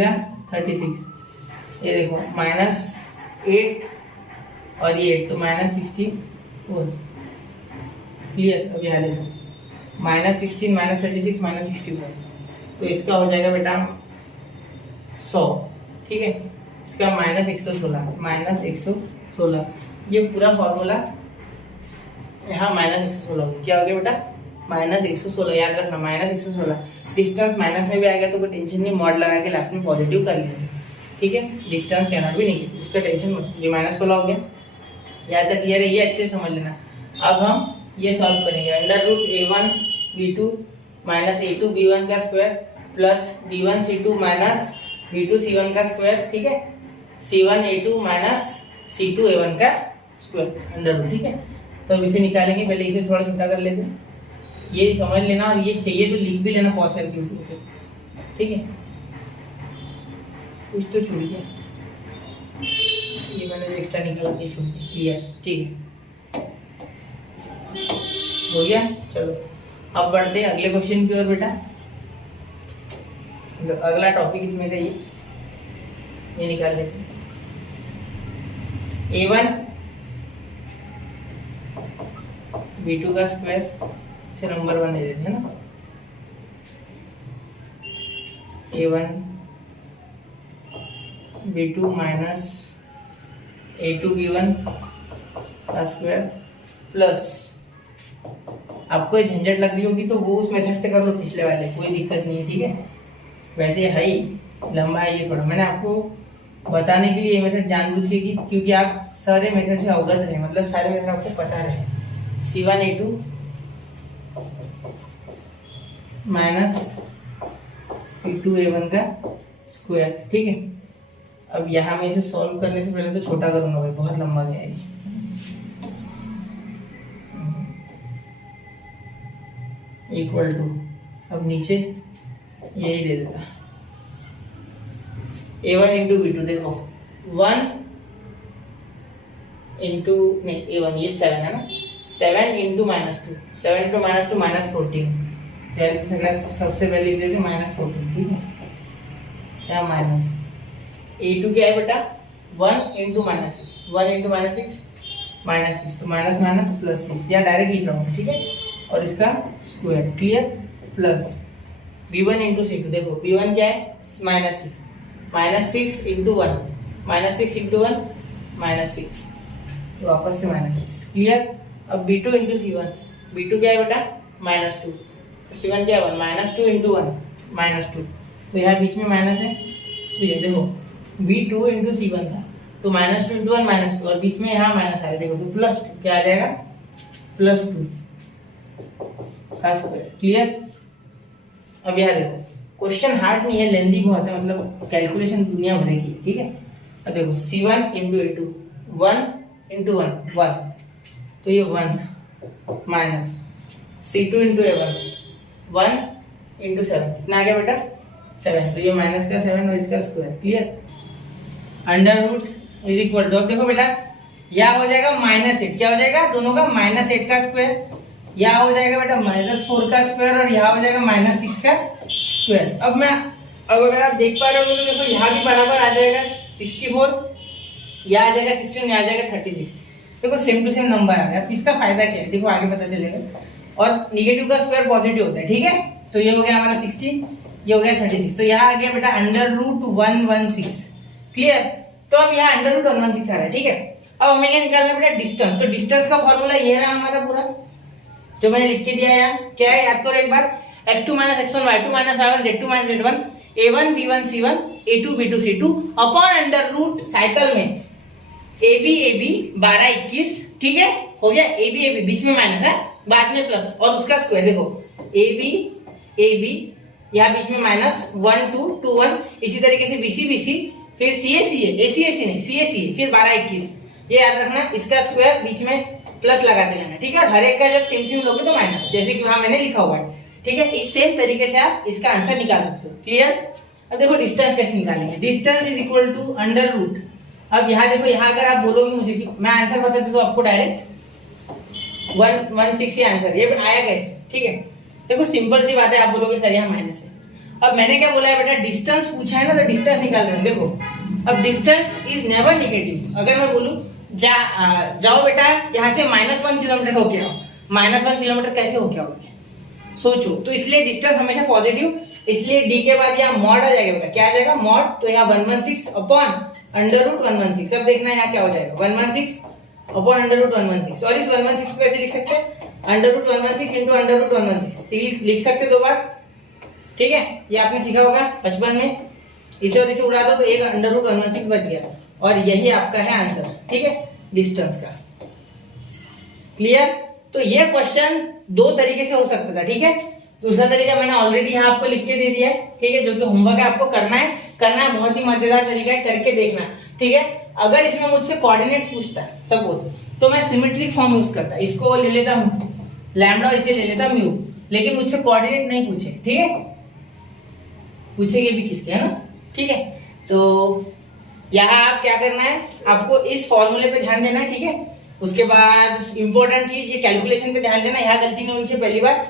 36, ये देखो -8 और ये 8, तो -64। क्लियर? अब यहाँ देखो -16 -36 -64, तो इसका हो जाएगा बेटा 100, ठीक है? इसका -116 ये पूरा फॉर्मूला यहाँ -116 क्या हो गया बेटा? -116, याद रखना -116। डिस्टेंस माइनस में भी आएगा तो कोई टेंशन नहीं, मॉड लगा के लास्ट में पॉजिटिव कर लेंगे, ठीक है? डिस्टेंस कैन नॉट भी नहीं, उसका टेंशन मत। ये -16 हो गया, याद तक क्लियर है? ये अच्छे से समझ लेना। अब हम ये सॉल्व करेंगे, under root a1 b2 minus a2 b1 का square plus b1 c2 minus b2 c1 का स्क्वायर, ठीक है? c1 a2 minus c2 a1 का स्क्वायर अंडर रूट, ठीक है? तो अब इसे निकालेंगे, पहले इसे थोड़ा छोटा कर लेते हैं, ये समझ लेना, और ये चाहिए तो लिख भी लेना पॉज करके यूट्यूब पे, ठीक है? कुछ तो छूट गया, ये मैंने जो एक्स्ट्रा निकाला ये छूट गया। क्लियर? ठीक है, हो गया। चलो अब बढ़ते हैं अगले क्वेश्चन की ओर बेटा। अगला टॉपिक इसमें का ये निकाल लेते हैं। A1 B2 का स्क्वायर से नंबर 1 दे देते हैं ना। A1 B2 minus A2 B1 का स्क्वायर प्लस, आपको ये झंझट लग रही होगी तो वो उस मेथड से कर लो पिछले वाले, कोई दिक्कत नहीं है, ठीक है। वैसे है ही लंबा है ये थोड़ा, मैंने आपको बताने के लिए ये मेथड जानबूझ के की, क्योंकि आप सारे मेथड से अवगत रहे, मतलब सारे मेथड आपको पता रहे। C1 A2 minus C2 A1 का स्क्वायर, ठीक है। अब यहाँ में इसे सॉल्व करने से पहले तो छोटा करूंगा भाई, बहुत लंबा गया है। इक्वल टू, अब नीचे यही दे देता A1 इंटू B2, देखो 1 इंटू नहीं A1 ये 7 है ना, 7 इंटू -2, 7 इंटू -2 -14, सबसे पहले दे -14, ठीक है। यहाँ माइनस A2 क्या है बेटा 1 इंटू -6, 1 इंटू -6 -6, तो माइनस माइनस प्लस 6, या डायरेक्ट लिख रहा हूँ, ठीक है। और इसका square, clear, plus B1 into C2, देखो B1 क्या है -6 इंटू 1, -6 इंटू 1 -6, तो वापस से -6, क्लियर। अब B2 इंटू C1, B2 क्या है बेटा -2, C1 क्या है 1, -2 इंटू 1 -2, तो यहाँ बीच में माइनस है, तो ये देखो B2 इंटू C1 था, तो -2 इंटू 1 -2, और बीच में यहाँ माइनस आ रहा है, देखो तो +2 क्या आ जाएगा +2 का स्क्वायर, क्लियर। अब यहाँ देखो क्वेश्चन हार्ड नहीं है, लेंदी बहुत है, मतलब कैलकुलेशन दुनिया भर की, ठीक है। अब देखो C1 इंटू A2, 1 इंटू 1 1, तो ये 1 minus C2 into A1 1 into 7, कितना आ गया बेटा 7, तो ये माइनस का 7 और इसका square, clear. Under root is equal to, अब देखो बेटा यह हो जाएगा -8, क्या हो जाएगा दोनों का -8 का स्क्वायर, यह हो जाएगा बेटा -4 का स्क्वायर, और यह हो जाएगा -6 का स्क्वायर। अब अगर आप देख पा रहे हो तो देखो यहाँ भी बराबर आ जाएगा 64, यह आ जाएगा 16, यह आ जाएगा 36, देखो सेम टू सेम नंबर आ गया। इसका फायदा क्या है देखो आगे पता चलेगा, और निगेटिव का स्क्वायर पॉजिटिव होता है, ठीक है। तो ये हो गया हमारा 16, ये हो गया 36, तो यहाँ आ गया बेटा √116, क्लियर। तो अब यहाँ √116 आ रहा है, ठीक है। अब हमें क्या निकालना है बेटा डिस्टेंस, तो डिस्टेंस का फॉर्मूला ये रहा हमारा पूरा जो मैंने लिख के दिया है, क्या है याद करो एक बार, x2 - x1 y2 - y1 z2 - z1 a1 b1 c1 a2 b2 c2 upon under root cycle में ab ab 12 21, ठीक है, हो गया। ab ab बीच में माइनस है, बाद में प्लस, और उसका स्क्वायर, देखो ab ab यहाँ बीच में -1 2 2 1, इसी तरीके से bc bc, फिर ca ca ac ac नहीं ca ca, फिर 12 21, ये याद रखना, इसका स्क्वायर बीच में प्लस लगाते जाना, ठीक है। हर एक का जब सेम लोगे तो माइनस, जैसे कि वहां मैंने लिखा हुआ है, ठीक है। इस सेम तरीके से आप इसका आंसर निकाल सकते हो, क्लियर। अब देखो डिस्टेंस कैसे निकालेंगे, distance is equal to under root. अब यहाँ देखो, यहाँ अगर आप बोलोगे मुझे कि मैं आंसर बताती तो आपको डायरेक्ट 116 आंसर, ये आया कैसे, ठीक है। देखो सिंपल सी बात है, आप बोलोगे सर यहाँ माइनस है। अब मैंने क्या बोला है बेटा, डिस्टेंस पूछा है ना, तो डिस्टेंस निकाल रहे हैं। देखो अब डिस्टेंस इज नेवर नेगेटिव, अगर मैं बोलूं जाओ बेटा यहाँ से -1 किलोमीटर होके आओ, -1 किलोमीटर कैसे होके आओगे सोचो, तो इसलिए डिस्टेंस हमेशा पॉजिटिव, इसलिए डी के बाद यहाँ मॉड आ जाएगा बेटा, क्या आ जाएगा मॉड, तो यहाँ 116 अपॉन अंडर रूट 116, अब देखना यहाँ क्या हो जाएगा 116 अपॉन अंडर रूट 116, और इस 116 को कैसे लिख सकते हैं, under root 116 into under root 116 लिख सकते दो बार, ठीक है। ये आपने सीखा होगा बचपन में, इसे और इसे उड़ा दो तो एक अंडर रूट 116 बच गया, और यही आपका है आंसर, ठीक है, डिस्टेंस का, क्लियर। तो ये क्वेश्चन दो तरीके से हो सकता था, ठीक है। दूसरा तरीका मैंने ऑलरेडी यहाँ आपको लिख के दे दिया है, ठीक है, जो कि होमवर्क है, आपको करना है, बहुत ही मजेदार तरीका है, करके देखना, ठीक है। अगर इसमें मुझसे कोऑर्डिनेट्स पूछता है सपोज, तो मैं सिमेट्रिक फॉर्म यूज करता, इसको ले लेता हूँ लैम्डा, इसे ले लेता म्यू, लेकिन मुझसे कोऑर्डिनेट नहीं पूछे, ठीक है, पूछेंगे भी किसके, है ना, ठीक है। तो यहाँ आप क्या करना है, आपको इस फॉर्मूले पे ध्यान देना है, ठीक है। उसके बाद इंपॉर्टेंट चीज ये कैलकुलेशन पे ध्यान देना, यहाँ गलती नहीं होनी चाहिए पहली बार,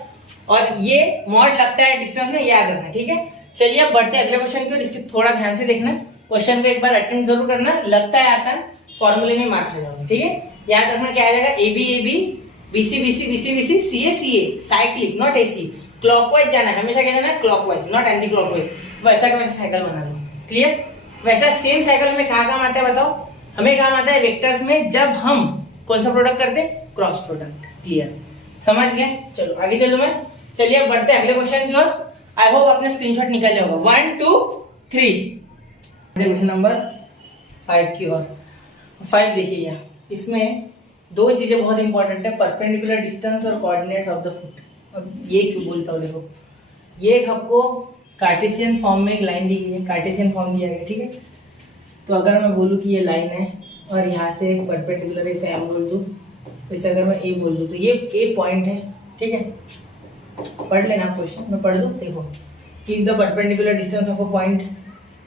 और ये मॉड लगता है डिस्टेंस में, याद रखना, ठीक है। चलिए अब बढ़ते हैं अगले क्वेश्चन की और इसकी थोड़ा ध्यान से देखना, क्वेश्चन को एक बार अटेंड जरूर करना, लगता है आसान, फॉर्मूले में मार्क आ जाओगे, ठीक है। याद रखना क्या आ जाएगा, A B BC BC BC BC CA CA, cyclic not AC, clockwise जाना है, हमेशा क्या जाना है, क्लॉकवाइज नॉट एंटी क्लॉकवाइज, वैसा का वैसा साइकिल बना लो, क्लियर। वैसा सेम साइकिल हमें कहाँ काम आता है बताओ, हमें काम आता है वेक्टर्स में, जब हम कौन सा प्रोडक्ट करते हैं, क्रॉस प्रोडक्ट, क्लियर, समझ गए। चलो आगे चलो मैं, चलिए अब बढ़ते हैं अगले क्वेश्चन की ओर। आई होप आपने स्क्रीनशॉट निकाल लिया होगा। 1 2 3 क्वेश्चन नंबर 5 की ओर। 5 देखिए यहाँ, इसमें दो चीजें बहुत इंपॉर्टेंट है, परपेंडिकुलर डिस्टेंस और कोऑर्डिनेट्स ऑफ द फुट। अब ये क्यों बोलता हूँ, देखो ये एक आपको कार्टेशियन फॉर्म में एक लाइन दी गई है, कार्टेशियन फॉर्म दिया गया, ठीक है। तो अगर मैं बोलूँ कि ये लाइन है और यहाँ से परपेंडिकुलर इसे एम बोल दूँ, इसे अगर मैं ए बोल दूँ तो ये ए पॉइंट है, ठीक है। पढ़ लेना आप क्वेश्चन, मैं पढ़ दूँ, देखो keep the perpendicular distance of a point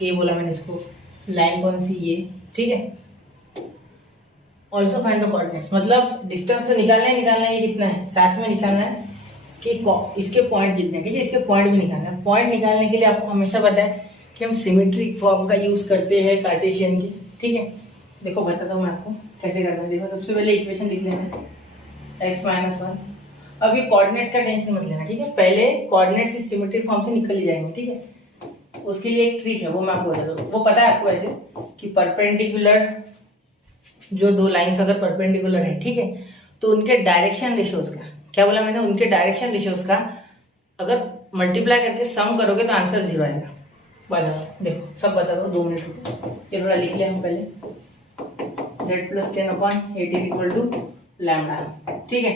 A बोला मैंने इसको, लाइन कौन सी ये, ठीक है। ऑल्सो फाइंड द कोऑर्डिनेट्स, मतलब डिस्टेंस तो निकालना है, ये कितना है, साथ में निकालना है कि इसके पॉइंट कितने, ठीक है, इसके पॉइंट भी निकालना है। पॉइंट निकालने के लिए आपको हमेशा पता है कि हम सिमेट्रिक फॉर्म का यूज करते हैं कार्टेशियन की, ठीक है। देखो बताता हूँ मैं आपको कैसे करना है। देखो सबसे पहले इक्वेशन लिख लेना, x - 1। अब ये कोऑर्डिनेट्स का टेंशन मत लेना, ठीक है, पहले कोऑर्डिनेट्स इस सिमेट्रिक फॉर्म से निकल ही जाएंगे, ठीक है। उसके लिए एक ट्रिक है, वो मैं आपको बता दूँ, वो पता है आपको ऐसे कि परपेंडिकुलर जो दो लाइंस अगर परपेंडिकुलर है, ठीक है, तो उनके डायरेक्शन रेशियोज का, क्या बोला मैंने, उनके डायरेक्शन रेशियोज का अगर मल्टीप्लाई करके सम करोगे तो आंसर 0 आएगा। बताओ, देखो सब बता दो, 2 मिनट रुको, ये थोड़ा लिख लिया हम पहले, z + 10/8 = लैम्डा, ठीक है।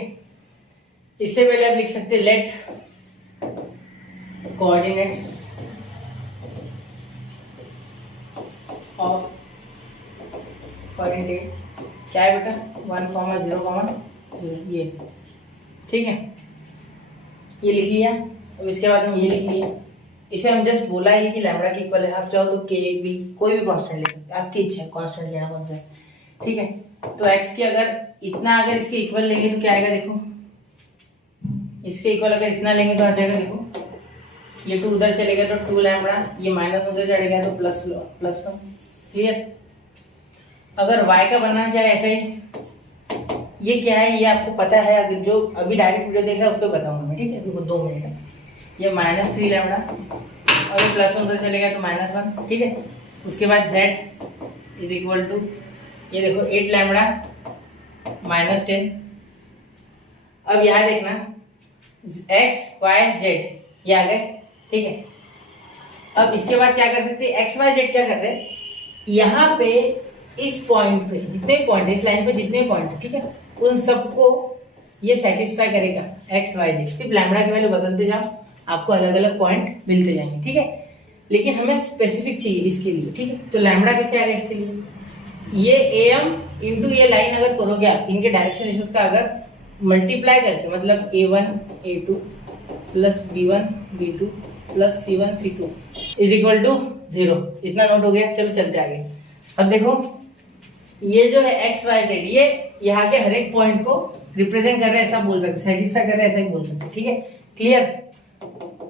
इससे पहले आप लिख सकते हैं let coordinates of point A, क्या है बेटा, 1, 0, ये, ठीक है, ये लिख लिया। अब इसके बाद हम ये लिख लिए, इसे हम जस्ट बोला ही कि लैम्डा के इक्वल है, आप चाहो तो के बी कोई भी कांस्टेंट ले सकते हैं, आपकी इच्छा है कांस्टेंट लेना कौन सा है, ठीक है। तो x की अगर इतना अगर इसके इक्वल लेंगे तो क्या आएगा, देखो इसके इक्वल अगर इतना लेंगे तो आ जाएगा, देखो ये 2 उधर चलेगा तो 2 लैम्डा, ये माइनस उधर चढ़ेगा तो प्लस, क्लियर। अगर y का बनना चाहे ऐसा ही, ये क्या है ये आपको पता है, अगर जो अभी डायरेक्ट वीडियो देख रहा है उसको बताऊंगा मैं, ठीक है, देखो 2 मिनट है, ये -3 लैम्डा और ये प्लस उधर चलेगा तो -1, ठीक है। उसके बाद z = ये देखो 8 लैम्डा -10। अब यहाँ देखना x y z ये आ गए, ठीक है। अब इसके बाद क्या कर सकते हैं, x y z क्या कर रहे हैं, यहाँ पे इस पॉइंट पे जितने पॉइंट है, इस लाइन पे जितने पॉइंट है, ठीक है, उन सबको ये सेटिस्फाई करेगा x y z। सिर्फ लैम्डा की वैल्यू बदलते जाओ, आपको अलग अलग पॉइंट मिलते जाएंगे, ठीक है। लेकिन हमें स्पेसिफिक चाहिए इसके लिए, ठीक है। तो लैम्डा कैसे आएगा इसके लिए, ये am इंटू ये लाइन अगर करोगे आप, इनके डायरेक्शन रेशियोज का अगर मल्टीप्लाई करके, मतलब a1 a2 plus b1 b2 plus c1 c2 = 0, इतना नोट हो गया। चलो चलते आगे। अब देखो ये जो है x y z, ये यहाँ के हर एक पॉइंट को रिप्रेजेंट कर रहे हैं, ऐसा बोल सकते, सेटिस्फाई कर रहे हैं, ऐसा ही बोल सकते, ठीक है, क्लियर।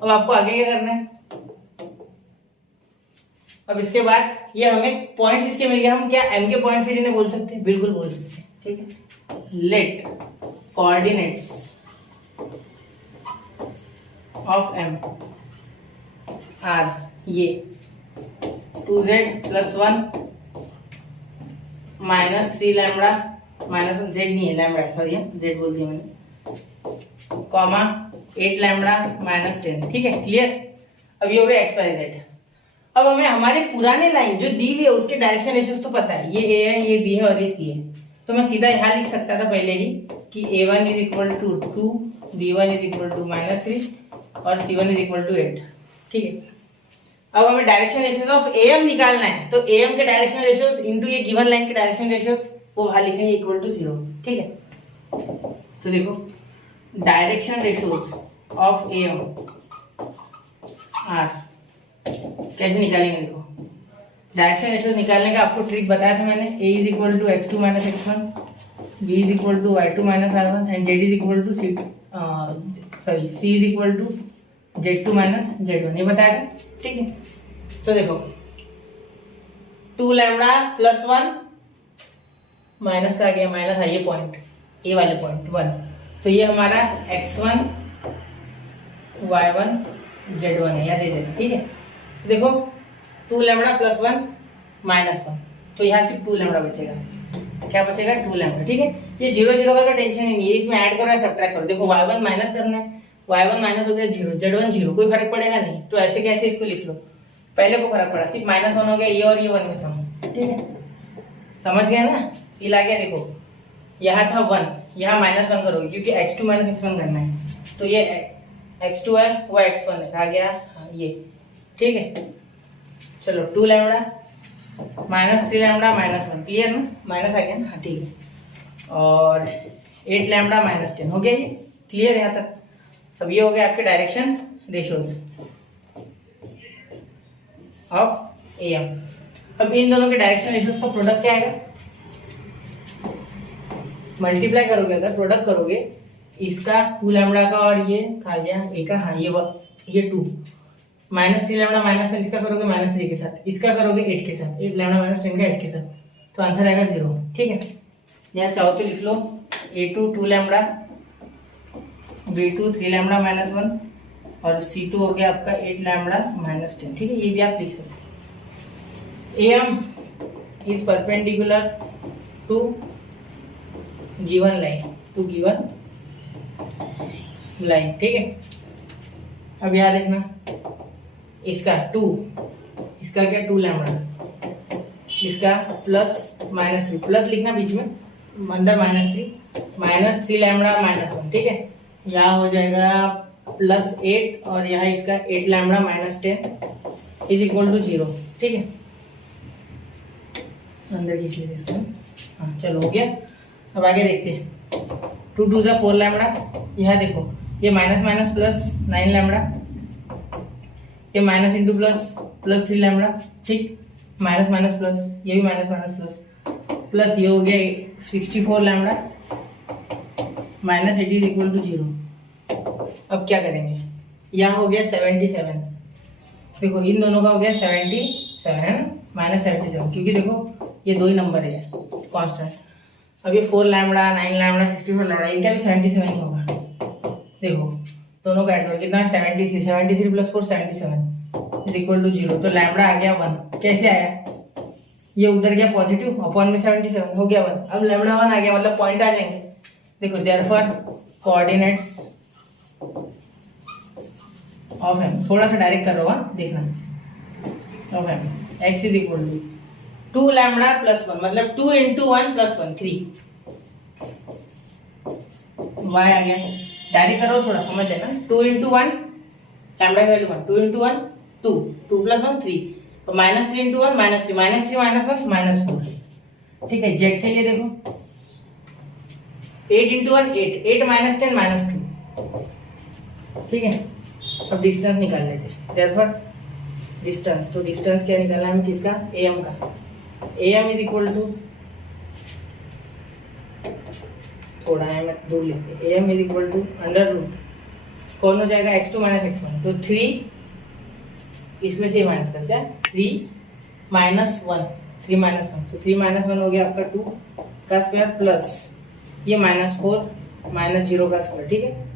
अब आपको आगे क्या करना है, अब इसके बाद ये हमें पॉइंट्स इसके मिल गया, हम क्या m के पॉइंट फिर इन्हें बोल सकते हैं, बिल्कुल बोल सकते हैं, ठीक है। Let coordinates of m are ये 2z + 1 -3 लैम्डा -1 z नहीं है, लैम्डा सॉरी z बोल दिया मैंने, कॉमा 8 लैम्डा -10, ठीक है, क्लियर। अब ये हो गया x y z। अब हमें हमारे पुराने लाइन जो दी हुई है उसके डायरेक्शन रेशियोज तो पता है, ये a है, ये b है और ये c है, तो मैं सीधा यहाँ लिख सकता था पहले ही कि a1 = 2, b1 = -3 और c1 = 8, ठीक है। अब हमें डायरेक्शन रेशियोज ऑफ am निकालना है, तो am के डायरेक्शन रेशियोज इनटू ये गिवन लाइन के डायरेक्शन रेशियोज वो वहां लिखे हैं = 0, ठीक है। तो देखो direction ratios of am are कैसे निकालेंगे, देखो डायरेक्शन रेशियोज निकालने का आपको ट्रिक बताया था मैंने, a = x2 - x1 v is equal to y2 minus y1 and z is equal to c is equal to z2 minus z1, ये बताया था, ठीक है। तो देखो 2 लैम्बडा प्लस 1 माइनस का आ गया, माइनस है ये पॉइंट, ये वाले पॉइंट 1, तो ये हमारा x1 y1 z1 है, यहाँ दे देना, ठीक है। तो देखो 2 लैम्बडा प्लस 1 माइनस 1, तो यहाँ सिर्फ 2 लैम्बडा बचेगा, क्या बचेगा 2 लैम्बडा, ठीक है। ये 0 0 का तो टेंशन ही नहीं है, इसमें ऐड करो या सब्ट्रैक्ट करो। देखो y1 माइनस करना है, y1 माइनस हो गया 0, z1 0, कोई फर्क पड़ेगा नहीं, तो ऐसे कैसे इसको लिख लो, पहले को फर्क पड़ा, सिर्फ -1 हो गया, ये और ये 1 खत्म, ठीक है, समझ गए ना। फिर आ गया देखो, यहाँ था 1, यहाँ -1 करोगे क्योंकि x2 माइनस x1 करना है, तो ये x2 है वो x1 है, आ गया ये, ठीक है। चलो 2 lambda minus 3 lambda minus 1, clear ना, माइनस आ गया ना, हाँ ठीक है। और 8 लैम्बडा माइनस 10 हो गया, ये क्लियर है यहाँ तक। अब ये हो गया आपके डायरेक्शन रेशियोज ऑफ एम। अब इन दोनों के डायरेक्शन रेशियोज का प्रोडक्ट क्या आएगा, मल्टीप्लाई करोगे, अगर प्रोडक्ट करोगे इसका 2 लैम्बडा का और ये खा गया ए का, हाँ ये 2 माइनस 3 लैम्बडा माइनस 1, इसका करोगे -3 के साथ, इसका करोगे 8 के साथ, 8 लैम्बडा माइनस 10 का 8 के साथ, तो आंसर आएगा 0, ठीक है। यहाँ चाहो तो लिख लो a2 2 lambda, b2 3 lambda minus 1 और c2 हो गया आपका 8 लैम्बडा माइनस 10, ठीक है, ये भी आप लिख सकते। am is perpendicular to given line, to given line, ठीक है। अब यहाँ देखना, इसका 2, इसका क्या 2 लैम्बडा, इसका प्लस -3, प्लस लिखना बीच में, अंदर -3 लैम्बडा माइनस 1, ठीक है। यहाँ हो जाएगा +8 और यहाँ इसका 8 lambda minus 10 is equal to 0, ठीक है। अंदर खींच लीजिए इसको, हाँ चलो हो गया। अब आगे देखते हैं, 2 2 ज़ा 4 लैम्बडा, यहाँ देखो ये माइनस माइनस प्लस 9 लैम्बडा, ये माइनस इंटू प्लस 3 लैम्बडा, ठीक, माइनस माइनस प्लस, ये भी माइनस माइनस प्लस ये हो गया 64 lambda minus 80 is equal to 0। अब क्या करेंगे, यहाँ हो गया 77, देखो इन दोनों का हो गया 77 है ना, -77, क्योंकि देखो ये 2 ही नंबर है कांस्टेंट। अब ये 4 लैम्बडा 9 लैम्बडा 64 लैम्बडा, इनका भी 77 ही होगा, देखो दोनों का ऐड करो कितना है 73 प्लस 4 77 इज इक्वल टू 0, तो लैम्बडा आ गया 1, कैसे आया, ये उधर गया पॉजिटिव, अपॉन में 77 हो गया 1, अब लैम्बडा 1 आ गया, मतलब पॉइंट आ जाएंगे। देखो देयरफॉर कोऑर्डिनेट्स ऑफ एम, थोड़ा सा डायरेक्ट कर रहा हूँ देखना, of M X is equal to 2 lambda plus 1, मतलब 2 इंटू 1 प्लस 1 3, y आ गया, डायरेक्ट करो थोड़ा समझ लेना, 2 इंटू 1 लैम्बडा की वैल्यू 1, 2 इंटू 1 2 प्लस 1 3, और -3 इंटू 1 -3 -3 -1 -4, ठीक है। जेड के लिए देखो 8 इंटू 1 8 माइनस 10 -2, ठीक है। अब डिस्टेंस निकाल लेते हैं, देयरफॉर डिस्टेंस, तो डिस्टेंस क्या निकालना है हमें किसका, am का, am इज इक्वल टू, थोड़ा है मैं दूर लिखते, am is equal to under root, कौन हो जाएगा x2 माइनस x1, तो 3 इसमें से माइनस करते हैं, 3 माइनस 1 तो 3 माइनस 1 हो गया आपका 2 का स्क्वायर प्लस ये -4 माइनस 0 का स्क्वायर, ठीक है।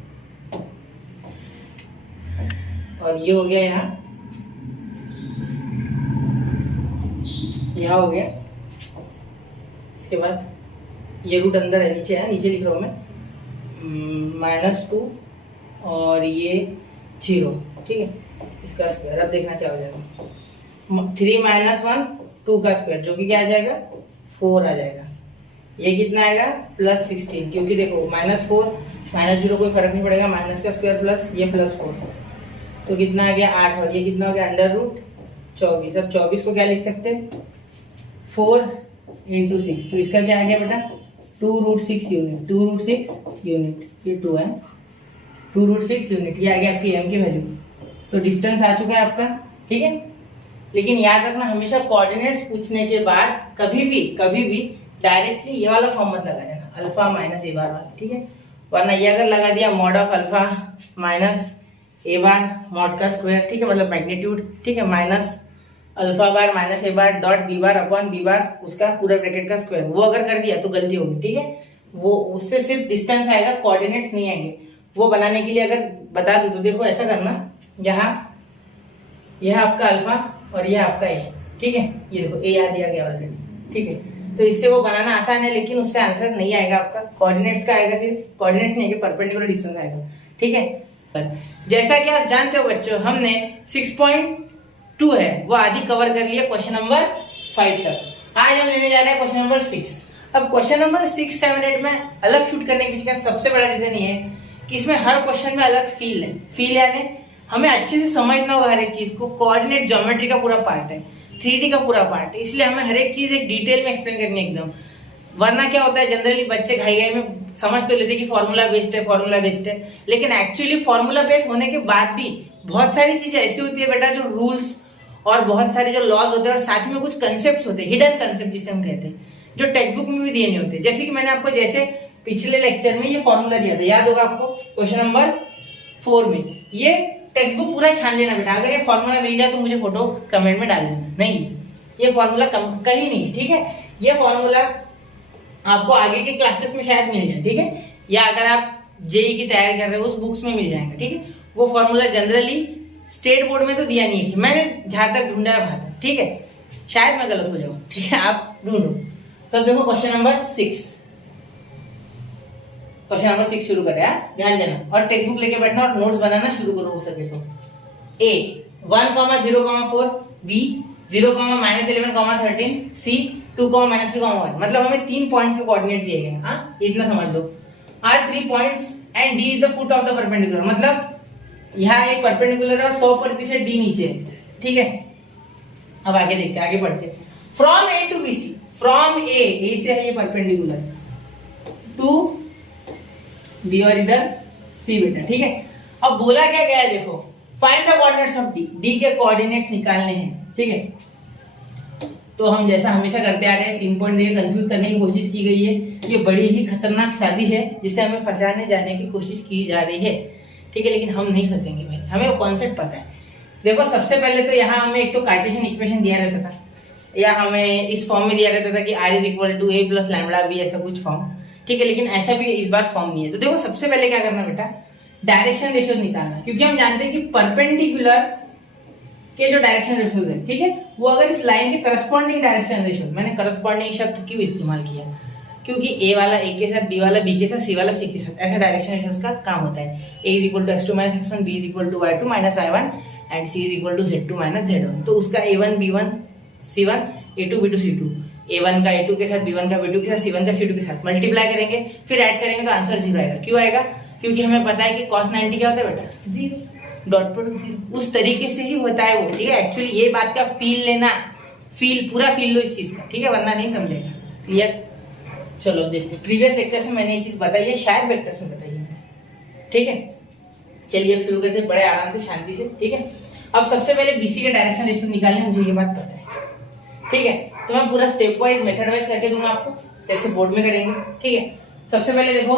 और ये हो गया यहाँ हो गया, इसके बाद ये रूट अंदर है, नीचे है, नीचे लिख रहा हूँ मैं, -2 और ये 0, ठीक है, इसका स्क्वायर। अब देखना क्या हो जाएगा, 3 माइनस 1 2 का स्क्वायर, जो कि क्या आ जाएगा 4 आ जाएगा, ये कितना आएगा +16, क्योंकि देखो -4 -0 कोई फर्क नहीं पड़ेगा, माइनस का स्क्वायर प्लस ये +4, तो कितना आ गया 8, और ये कितना हो गया अंडर रूट 24। अब 24 को क्या लिख सकते हैं 4 इंटू 6, तो इसका क्या आ गया बेटा 2√6 यूनिट, 2√6 यूनिट, ये 2 है, 2√6 यूनिट, ये आ गया आपकी m की वैल्यू। तो डिस्टेंस आ चुका है आपका, ठीक है। लेकिन याद रखना हमेशा कोऑर्डिनेट्स पूछने के बाद कभी भी डायरेक्टली ये वाला फॉर्म मत लगा देना, अल्फा माइनस ए बार वाला, ठीक है। वरना ये अगर लगा दिया mod of alpha minus a bar mod का स्क्वायर, ठीक है, मतलब मैग्नीट्यूड, ठीक है, minus alpha bar minus a bar dot b bar upon b bar उसका पूरा ब्रैकेट का स्क्वायर, वो अगर कर दिया तो गलती होगी, ठीक है। वो उससे सिर्फ डिस्टेंस आएगा, कोऑर्डिनेट्स नहीं आएंगे। वो बनाने के लिए अगर बता दूं तो देखो ऐसा करना, यहाँ यह आपका अल्फा और यह आपका ए, ठीक है, ये देखो ए याद दिया गया ऑलरेडी, ठीक है। तो इससे वो बनाना आसान है, लेकिन उससे आंसर नहीं आएगा आपका, कोऑर्डिनेट्स का आएगा, सिर्फ कोऑर्डिनेट्स नहीं आएगा, परपेंडिकुलर डिस्टेंस आएगा, ठीक है। जैसा कि आप जानते हो बच्चों, हमने 6.2 है वो आधी कवर कर लिया क्वेश्चन नंबर 5 तक। आज हम लेने जा रहे हैं क्वेश्चन नंबर 6। अब क्वेश्चन नंबर 6, 7, 8 में अलग शूट करने के पीछे का सबसे बड़ा रीजन ये है कि इसमें हर क्वेश्चन में अलग फील है। फील यानी हमें अच्छे से समझना होगा हर एक चीज को, कोऑर्डिनेट ज्योमेट्री का पूरा पार्ट है, 3D का पूरा पार्ट है, इसलिए हमें हर एक चीज एक डिटेल में एक्सप्लेन करनी है एकदम। वरना क्या होता है, जनरली बच्चे घाई घाई में समझ तो लेते कि फॉर्मूला बेस्ड है, फॉर्मूला बेस्ड है, लेकिन एक्चुअली फॉर्मूला बेस्ड होने के बाद भी बहुत सारी चीजें ऐसी होती है बेटा, जो रूल्स और बहुत सारे जो लॉज होते हैं और साथ में कुछ कंसेप्ट होते हैं, हिडन कंसेप्ट जिसे हम कहते हैं, जो टेक्स्ट बुक में भी दिए नहीं होते। जैसे कि मैंने आपको जैसे पिछले लेक्चर में ये फॉर्मूला दिया था, याद होगा आपको, क्वेश्चन नंबर 4 में। ये टेक्स्ट बुक पूरा छान लेना बेटा, अगर ये फॉर्मूला मिल जाए तो मुझे फोटो कमेंट में डाल देना। नहीं, ये फॉर्मूला कहीं नहीं, ठीक है। ये फॉर्मूला आपको आगे के क्लासेस में शायद मिल जाए, ठीक है, या अगर आप जेई की तैयारी कर रहे हो उस बुक्स में मिल जाएगा, ठीक है। वो फॉर्मूला जनरली स्टेट बोर्ड में तो दिया नहीं है, मैंने जहां तक ढूंढा है वहां तक, ठीक है, शायद मैं गलत हो जाऊं, ठीक है, आप ढूंढो। तो देखो क्वेश्चन नंबर 6, क्वेश्चन नंबर 6 शुरू करें, ध्यान देना, और टेक्स्ट बुक लेके बैठना और नोट्स बनाना शुरू करो हो सके तो। ए 1,0,4, बी 0,-11,13, सी 2,-3,1। मतलब हमें 3 पॉइंट्स के कोऑर्डिनेट दिए गए, हाँ, इतना समझ लो। R 3 points and D is the foot of the perpendicular, मतलब यहाँ एक परपेंडिकुलर है और 100% डी नीचे है, ठीक है। अब आगे देखते हैं, आगे पढ़ते हैं। From A to B C, from A से है ये परपेंडिकुलर, टू बी और इधर सी बेटा, ठीक है। अब बोला क्या गया है, देखो find the coordinates of D, D के कोऑर्डिनेट्स निकालने हैं, ठीक है। तो हम जैसा हमेशा करते आ रहे हैं, 3 पॉइंट देकर कंफ्यूज करने की कोशिश की गई है। ये बड़ी ही खतरनाक शादी है जिसे हमें फंसाने जाने की कोशिश की जा रही है, ठीक है, लेकिन हम नहीं फंसेंगे भाई, हमें वो कॉन्सेप्ट पता है। देखो सबसे पहले तो यहाँ हमें एक तो कार्टेशियन इक्वेशन दिया रहता था, या हमें इस फॉर्म में दिया रहता था कि r = a + λb, ऐसा कुछ फॉर्म, ठीक है, लेकिन ऐसा भी इस बार फॉर्म नहीं है। तो देखो सबसे पहले क्या करना बेटा, डायरेक्शन रेशियोज निकालना, क्योंकि हम जानते हैं कि परपेंडिकुलर के जो डायरेक्शन रेशियोज है, ठीक है, वो अगर इस लाइन के करस्पॉन्डिंग डायरेक्शन रेशियोज, मैंने करस्पॉन्डिंग शब्द क्यों इस्तेमाल किया, क्योंकि ए वाला ए के साथ, बी वाला बी के साथ, सी वाला सी के साथ, ऐसा डायरेक्शन रेशियोज का काम होता है। a = x2 - x1, b = y2 - y1 and c = z2 - z1। तो उसका a1 b1 c1, a2 b2 c2, a1 का a2 के साथ, b1 का b2 के साथ, c1 का c2 के साथ मल्टीप्लाई करेंगे, फिर ऐड करेंगे तो आंसर 0 आएगा। क्यों आएगा, क्योंकि हमें पता है कि cos 90 क्या होता है बेटा, 0, डॉट प्रोडक्ट 0। उस तरीके से ही होता है वो, ठीक है। एक्चुअली ये बात का फील लेना, फील पूरा फील लो इस चीज का, ठीक है, वरना नहीं समझेगा। क्लियर, चलो देखते। प्रीवियस लेक्चर्स में मैंने ये चीज बताई है, शायद वेक्टर्स में बताई है, ठीक है। चलिए शुरू करते हैं बड़े आराम से, शांति से, ठीक है। अब सबसे पहले बीसी के डायरेक्शन रेशियो निकालने, मुझे ये बात पता है, ठीक है। तो मैं पूरा स्टेप वाइज मेथड वाइज करके दूंगा आपको, जैसे बोर्ड में करेंगे, ठीक है। सबसे पहले देखो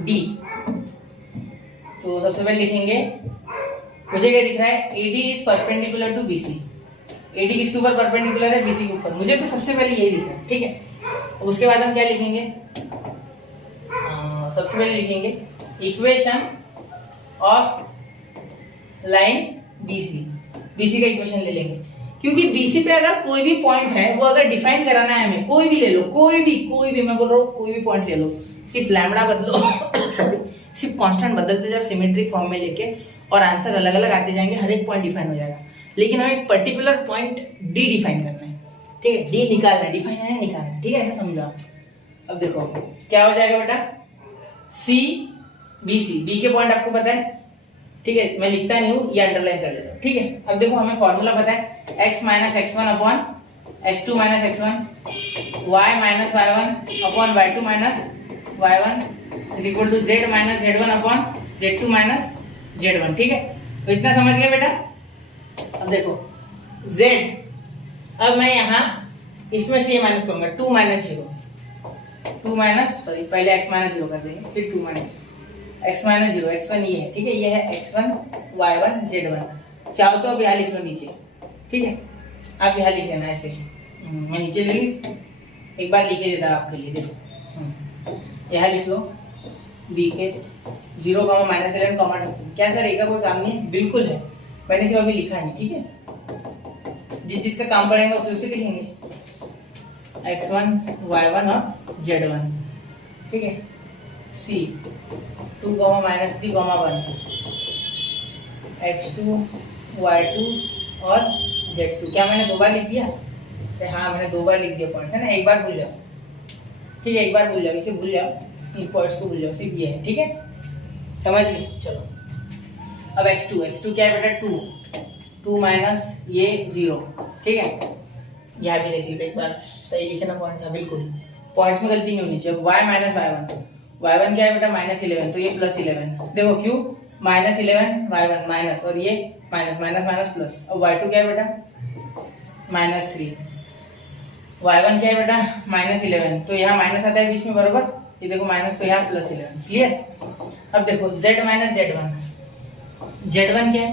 डी, तो सबसे पहले लिखेंगे, मुझे क्या दिख रहा है, AD is perpendicular to BC। AD किसके ऊपर परपेंडिकुलर है, BC के ऊपर, मुझे तो सबसे पहले यही दिख रहा है, ठीक है। उसके बाद हम क्या लिखेंगे, सबसे पहले लिखेंगे इक्वेशन ऑफ लाइन BC का इक्वेशन ले लेंगे, क्योंकि BC पे अगर कोई भी पॉइंट है, वो अगर डिफाइन कराना है हमें, कोई भी ले लो, कोई भी मैं बोल रहा हूँ, कोई भी पॉइंट ले लो, सिर्फ लैम्बडा बदलो सॉरी, सिर्फ कांस्टेंट बदलते जाओ सिमेट्रिक फॉर्म में लेके, और आंसर अलग अलग आते जाएंगे, हर एक पॉइंट डिफाइन हो जाएगा। लेकिन हमें एक पर्टिकुलर पॉइंट डी डिफाइन करना है, ठीक है, डी निकालना है, डिफाइन है निकालना है, ठीक है, ऐसा समझो आप। अब देखो क्या हो जाएगा बेटा, सी बी के पॉइंट आपको पता है, ठीक है, मैं लिखता नहीं हूँ, ये अंडरलाइन कर देता हूँ, ठीक है। अब देखो हमें फॉर्मूला पता है, x - x1 upon x2 - x1, y - y1 upon y2 - y1 is equal to z - z1 upon z2 - z1, ठीक है। तो इतना समझ गए बेटा। अब देखो z, अब मैं यहाँ इसमें से ये माइनस करूंगा, 2 माइनस 0, 2 माइनस सॉरी पहले x माइनस 0 कर देंगे, फिर 2 माइनस 0, x माइनस 0, x1 ये है, ठीक है, ये है x1 y1 z1। चाहो तो अब यहाँ लिख लो नीचे, ठीक है, आप यहाँ लिख लेना ऐसे, मैं नीचे ले लूँ, एक बार लिखे देता आपके लिए, देखो यहाँ लिख लो b के 0, -11, -2। क्या सर एक का कोई काम नहीं है? बिल्कुल है, मैंने सिर्फ अभी लिखा नहीं, ठीक है, जिसका काम पड़ेगा उसे लिखेंगे, x1 y1 और z1, ठीक है, c 2, -3, 1 x2 y2 और z2। क्या मैंने 2 बार लिख दिया? हाँ मैंने 2 बार लिख दिया पॉइंट्स, है ना, एक बार भूल जाओ, ठीक है, एक बार भूल जाओ, इसे भूल जाओ, इन पॉइंट्स को भूल जाओ, सिर्फ ये है, ठीक है, समझ गए। चलो अब x2 क्या है बेटा? 2 माइनस ये 0, ठीक है, यहाँ भी देख लीजिए एक बार, सही लिखे ना पॉइंट्स, हाँ बिल्कुल, पॉइंट्स में गलती नहीं होनी चाहिए। y माइनस y1 क्या है बेटा? -11, तो ये +11, देखो क्यों, -11 y1 माइनस, और ये माइनस माइनस माइनस प्लस। अब y2 क्या है बेटा? -3, y1 क्या है बेटा? -11, तो यहाँ माइनस आता है बीच में, बरोबर, ये देखो माइनस, तो यहाँ +11, क्लियर। अब देखो z माइनस z1 क्या है?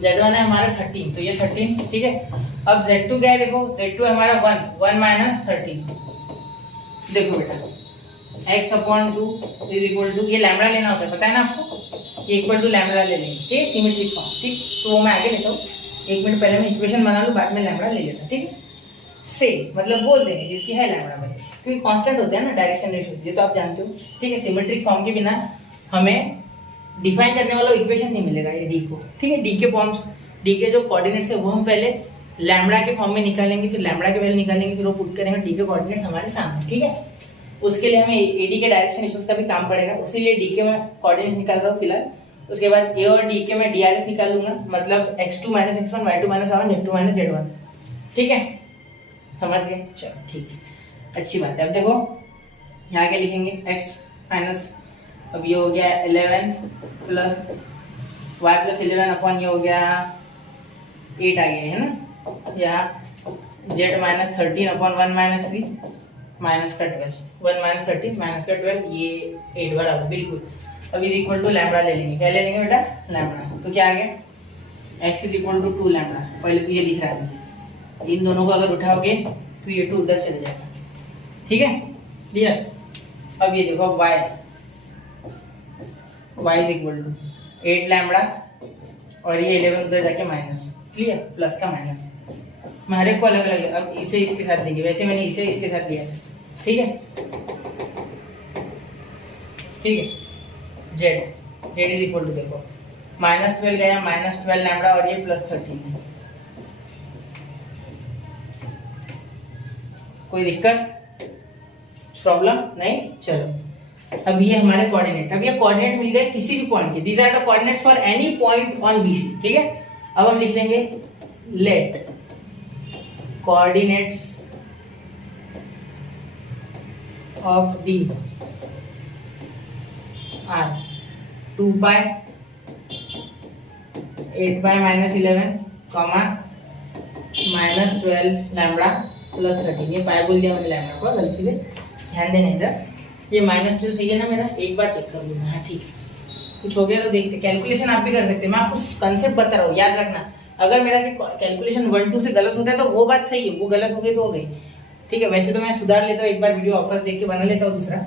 z1 है हमारा 13, तो ये 13, ठीक है। अब z2 क्या है? देखो z2 है हमारा 1 माइनस 13, देखो बेटा x/2 इज इक्वल टू, ये लैम्बडा लेना होता है, पता है ना आपको, ये इक्वल टू लैम्बडा ले लेंगे, ठीक है, सिमेट्रिक फॉर्म, ठीक, तो वो मैं आगे लेता हूँ, 1 मिनट पहले मैं इक्वेशन बना लूँ, बाद में लैम्बडा ले लेता, ठीक है, से मतलब बोल देंगे जिसकी है लैम्बडा भाई, क्योंकि कांस्टेंट होता है ना डायरेक्शन रेशियो, ये तो आप जानते हो, ठीक है। सिमेट्रिक फॉर्म के बिना हमें डिफाइन करने वाला इक्वेशन नहीं मिलेगा, ये डी को, ठीक है, डी के जो कोऑर्डिनेट्स है वो हम पहले लैम्बडा के फॉर्म में निकालेंगे, फिर लैम्बडा के वैल्यू निकालेंगे, फिर वो पुट करेंगे, डी के कोऑर्डिनेट्स हमारे सामने, ठीक है। उसके लिए हमें एडी के डायरेक्शन रेशियोज का भी काम पड़ेगा, उसीलिए डी के मैं कोऑर्डिनेट्स निकाल रहा हूँ फिलहाल। उसके बाद ए और डी के मैं डीआरएस निकाल लूंगा, मतलब x2 minus x1, y2 minus y1, z2 minus z1, ठीक है, समझ गए, चलो ठीक है, अच्छी बात है। अब देखो यहाँ क्या लिखेंगे, x माइनस, अब ये हो गया 11 प्लस y प्लस 11 अपॉन ये हो गया 8 आ गया है ना, यहाँ z minus 13 upon 1 minus 3 minus का 12, 1 माइनस 13 माइनस का 12, ये 8 बार आ गया, बिल्कुल। अब इज इक्वल टू लैम्बडा ले लेंगे, क्या ले लेंगे बेटा? लैम्बडा, तो क्या आ गया, x is equal to 2 lambda, पहले तो ये लिख रहा है, इन दोनों को अगर उठाओगे तो ये 2 उधर चले जाएगा, ठीक है, क्लियर। अब ये देखो y is equal to 8 lambda, और ये 11 उधर जाके माइनस, क्लियर, प्लस का माइनस, मैं हर एक को अलग अलग, अब इसे इसके साथ लेंगे, वैसे मैंने इसे इसके साथ लिया है, ठीक है, ठीक है। z इज इक्वल टू देखो -12 गया, -12 लैम्बडा, और ये +13 है, कोई दिक्कत प्रॉब्लम नहीं, चलो। अब ये हमारे कोऑर्डिनेट, अब ये कोऑर्डिनेट मिल गए किसी भी पॉइंट के, these are the coordinates for any point on BC, ठीक है। अब हम लिख लेंगे let coordinates of D are 2 pi 8 pi -11 comma -12 lambda +13, ये पाई बोल दिया मैंने लैम्बडा को गलती से, ध्यान देना इधर, ये -2 सही है ना मेरा, एक बार चेक कर लूँगा, हाँ ठीक है, कुछ हो गया तो देखते, कैलकुलेशन आप भी कर सकते हैं, मैं आपको कंसेप्ट बता रहा हूँ, याद रखना, अगर मेरा कैलकुलेशन 1-2 से गलत होता है तो वो बात सही है, वो गलत हो गई तो हो गई, ठीक है। वैसे तो मैं सुधार लेता हूँ, एक बार वीडियो वापस देख के बना लेता हूँ दूसरा,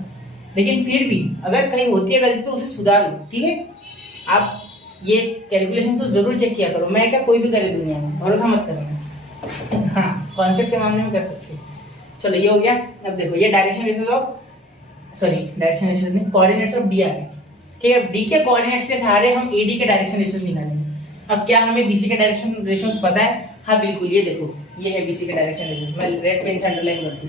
लेकिन फिर भी अगर कहीं होती है गलती तो उसे सुधार लो, ठीक है। आप ये कैलकुलेशन तो जरूर चेक किया करो, मैं क्या कोई भी करे दुनिया में, भरोसा मत करो, हाँ कॉन्सेप्ट के मामले में कर सकते हैं। चलो ये हो गया। अब देखो ये direction ratios of, sorry direction ratios नहीं, कोऑर्डिनेट्स ऑफ डी आ गए, ठीक है। डी के कोऑर्डिनेट्स के सहारे हम एडी के डायरेक्शन रेशियोज निकालेंगे। अब क्या हमें बीसी के डायरेक्शन रेशियोज पता है? हाँ बिल्कुल, ये देखो ये है बीसी के डायरेक्शन रेशियोज, मैं रेड पेन से अंडरलाइन कर दूं,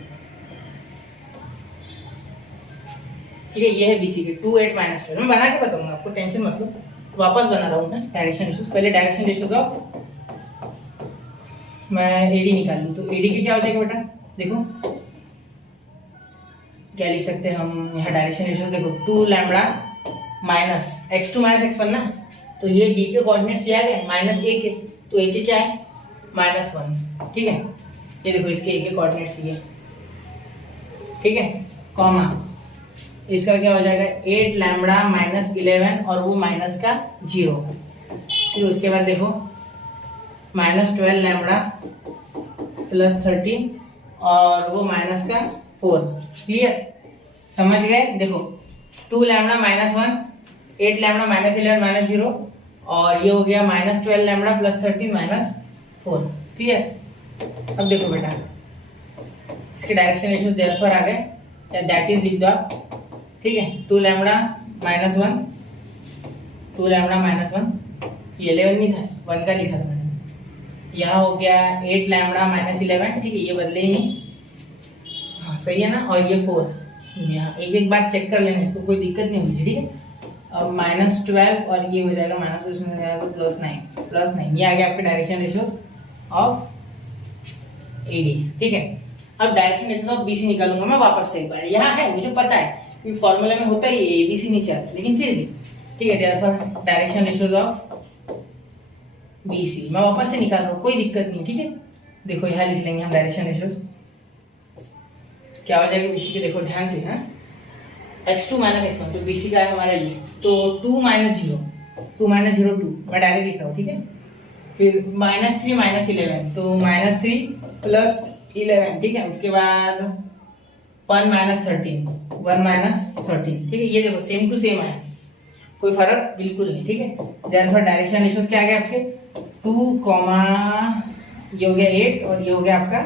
ठीक है, ये है बीसी के 2 8 -12, मैं बना के बताऊंगा आपको, टेंशन मत लो, वापस बना रहा हूँ मैं डायरेक्शन रेशियोज। पहले डायरेक्शन रेशियोज ऑफ, मैं एडी निकाल लूँ, तो एडी के क्या हो जाएगा बेटा, देखो क्या लिख सकते हैं हम यहाँ डायरेक्शन रेशियोज, देखो 2 lambda minus x2 minus x1 ना, तो ये d के कोऑर्डिनेट्स ये आ गए -1 है, तो a के क्या है -1, ठीक है। ये देखो इसके एक कोऑर्डिनेट्स ये, ठीक है, कॉमा इसका क्या हो जाएगा 8 लैम्बडा माइनस 11 और वो माइनस का 0। फिर उसके बाद देखो -12 लैम्बडा प्लस 13 और वो माइनस का 4। क्लियर, समझ गए। देखो 2 lambda minus 1, 8 lambda minus 11 minus 0 और ये हो गया -12 लैम्बडा प्लस 13 माइनस 4। क्लियर। अब देखो बेटा इसके डायरेक्शन रेशियोज देयरफॉर आ गए, या दैट इज लिख दो आप, ठीक है। 2 लैम्बडा माइनस 1, 2 लैम्बडा माइनस 1, ये 11 नहीं था, 1 का लिखा था मैंने। यहाँ हो गया 8 लैम्बडा माइनस 11, ठीक है, ये बदले ही नहीं, हाँ सही है ना। और ये 4, यहाँ एक एक बार चेक कर लेना, इसको कोई दिक्कत नहीं होगी, ठीक है। अब -12 और ये हो जाएगा माइनस, उसमें हो जाएगा +9, ये आ गया आपके डायरेक्शन रेशियोज ऑफ एडी, ठीक है। अब डायरेक्शन रेशियोज ऑफ बीसी निकालूंगा मैं वापस से एक बार, यहाँ है मुझे पता है कि फॉर्मूला में होता है ये एबीसी नीचे आता है, लेकिन फिर भी ठीक है। Therefore direction ratios of BC मैं वापस से निकाल रहा हूँ, कोई दिक्कत नहीं, ठीक है। देखो यहाँ लिख लेंगे हम डायरेक्शन रेशियोज, क्या हो जाएगा बीसी के, देखो ध्यान से ना, x2 माइनस x1, तो बीसी का है हमारा ये, तो 2 माइनस 0, 2 माइनस 0 2, मैं डायरेक्ट लिख रहा हूँ, ठीक है। फिर -3 माइनस 11, तो -3 प्लस 11, ठीक है। उसके बाद 1 माइनस 13, 1 माइनस 13, ठीक है। ये देखो सेम टू सेम आया, कोई फर्क बिल्कुल नहीं, ठीक है। देयरफॉर डायरेक्शन रेशियोज क्या आ गया आपके 2, ये हो गया 8 और ये हो गया आपका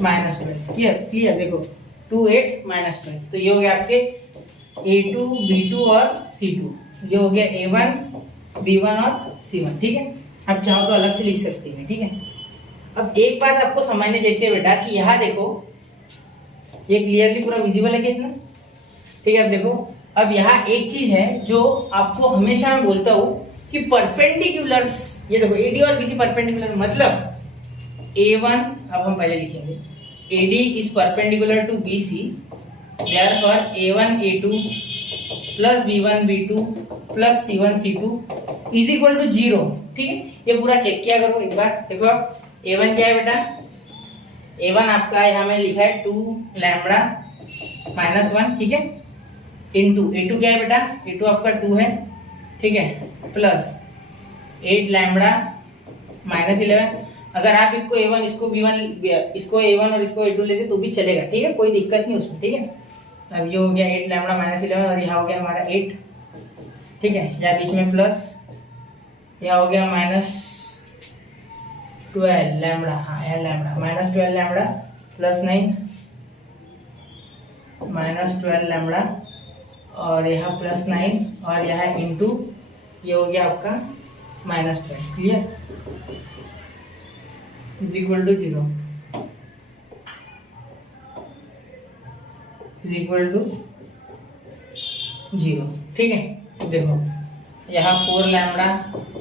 -12। क्लियर, देखो 2 8 -12, तो ये हो गया आपके A2 B2 और C2, ये हो गया A1 B1 और C1, ठीक है। अब चाहो तो अलग से लिख सकते हैं, ठीक है। अब एक बात आपको समझने जैसे है बेटा कि यहाँ देखो ये क्लियरली पूरा विजिबल है कितना, ठीक है। अब देखो, अब यहाँ एक चीज है जो आपको हमेशा मैं बोलता हूँ कि परपेंडिकुलर्स, ये देखो AD और BC परपेंडिकुलर, मतलब A1, अब हम पहले लिखेंगे AD is perpendicular to BC, therefore A1 A2 plus B1 B2 plus C1 C2 is equal to 0, ठीक है। ये पूरा चेक किया करो एक बार, देखो आप A1 क्या है बेटा, A1 आपका यहाँ में लिखा है 2 लैम्बडा माइनस 1, ठीक है, इनटू A2 क्या है बेटा, A2 आपका 2 है, ठीक है, प्लस 8 लैम्बडा माइनस 11। अगर आप इसको A1 इसको B1 इसको A1 और इसको A2 लेते तो भी चलेगा, ठीक है, कोई दिक्कत नहीं उसमें, ठीक है। अब ये हो गया 8 लैम्बडा माइनस 11 और यहाँ हो गया हमारा 8, ठीक है, या बीच में प्लस, यहाँ हो गया -12 लैम्बडा, हाँ यह लैम्बडा, -12 लैम्बडा प्लस 9 -12 लैम्बडा और यहाँ +9 और यहाँ इनटू ये हो गया आपका -12। Clear, is equal to 0, is equal to 0, ठीक है। देखो यहाँ 4 लैम्बडा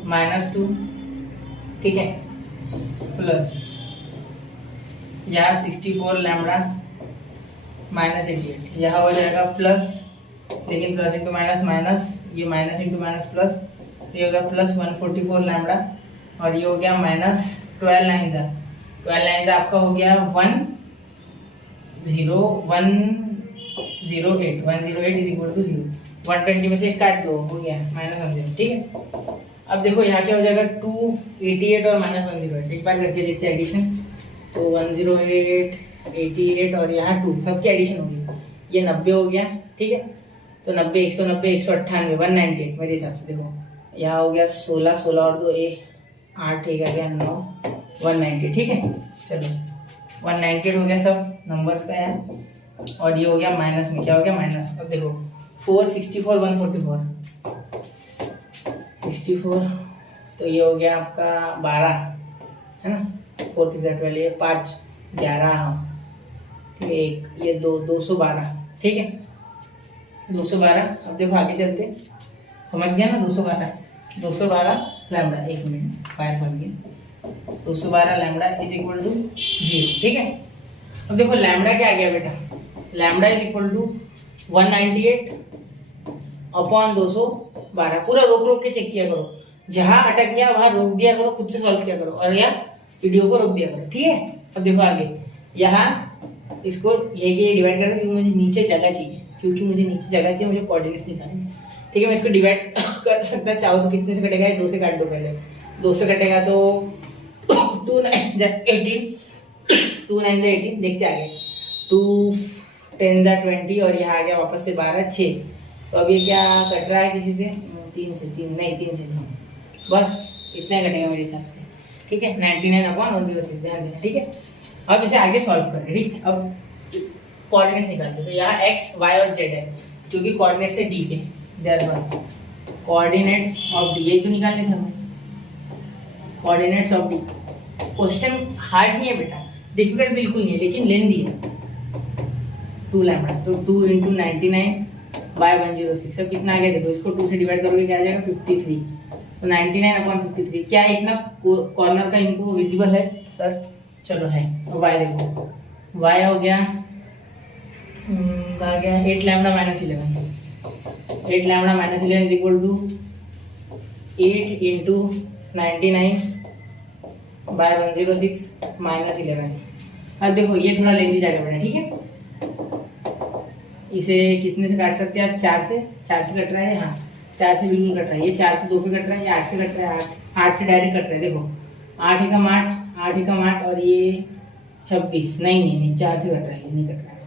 -2, ठीक है, प्लस यहाँ 64 लैम्बडा -88, यहाँ हो जाएगा प्लस, लेकिन प्लस इंटू माइनस माइनस, ये माइनस इंटू माइनस प्लस, ये हो गया प्लस 144 लैम्बडा और ये हो गया -12 लाइन था, 12 लाइन था आपका हो गया 108 इज इक्वल टू 0, 120 में से काट दो, हो गया -10, ठीक है। अब देखो यहाँ क्या हो जाएगा 288 और -108, एक बार करके देखते हैं एडिशन, तो 108 88 और यहाँ 2 सबकी एडिशन होगी, ये 90 हो गया, ठीक है। तो 90 190 198 198 मेरे हिसाब से, देखो यहाँ हो गया 16 16 और 2 8, एक आ गया 9 190, ठीक है। चलो 198 हो गया सब नंबर्स का यार, और ये हो गया माइनस में, क्या हो गया माइनस। अब देखो 4 64 144 64, तो ये हो गया आपका 12 है ना, 4 3 12, ये 5 11, हाँ ठीक है, एक ये 212, ठीक है 212। अब देखो आगे चलते, समझ गया ना, 212 लैम्बडा, एक मिनट फायर फंस गया, 212 लैम्बडा इज इक्वल टू 0, ठीक है। अब देखो लैम्बडा क्या आ गया बेटा, lambda is equal to 198 upon 212, पूरा रोक के चेक किया करो, जहां अटक गया वहां रोक दिया करो, खुद से सॉल्व किया करो, और या वीडियो को रोक दिया करो, ठीक है। अब देखो आगे, यहाँ इसको ये डिवाइड कर, क्योंकि मुझे नीचे जगह चाहिए, मुझे कोऑर्डिनेट्स निकालने। ठीक है, मैं इसको डिवाइड कर सकता चाहो तो। कितने से कटेगा? 2 से काट दो पहले। 2 से कटेगा तो 2 9 18, 2 9 18, देखते आगे। 2 10 20 और यहाँ आ गया वापस से 12 6। तो अब ये क्या कट रहा है किसी से? 3 से 3 नहीं, 3 से नहीं, बस इतना कटेगा मेरे हिसाब से। ठीक है, 99/106, ध्यान देना। ठीक है, अब इसे आगे सॉल्व करें। ठीक है, अब कोऑर्डिनेट्स निकालते हैं। तो यहाँ x y और z है जो कि कोऑर्डिनेट्स है d के। देयरफॉर कोऑर्डिनेट्स ऑफ d, ये तो निकालने थे हमें। Coordinates of d question hard नहीं है बेटा, डिफिकल्ट बिल्कुल नहीं है, लेकिन लेंथी है। 2 लैम्बडा, तो 2 × 99/106। अब कितना आ गया देखो, इसको 2 से डिवाइड करोगे क्या आ जाएगा? 53। तो 99/53 क्या इतना कॉर्नर का इनको विजिबल है सर? चलो है। और y देखो, y हो गया आ गया 8 lambda minus 11। 8 lambda minus 11 is equal to 8 × 99/106 minus 11। अब देखो ये थोड़ा लेंदी जाएगा बेटा। ठीक है, इसे कितने से काट सकते हैं आप? 4 से। 4 से कट रहा है, हाँ 4 से बिल्कुल कट रहा है। ये 4 से 2 पे कट रहा है, ये 8 से कट रहा है। 8 से डायरेक्ट कट रहा है। देखो 8 एकम 8, 8 एकम 8 और ये 26। नहीं 4 से कट रहा है, ये नहीं कट रहा है।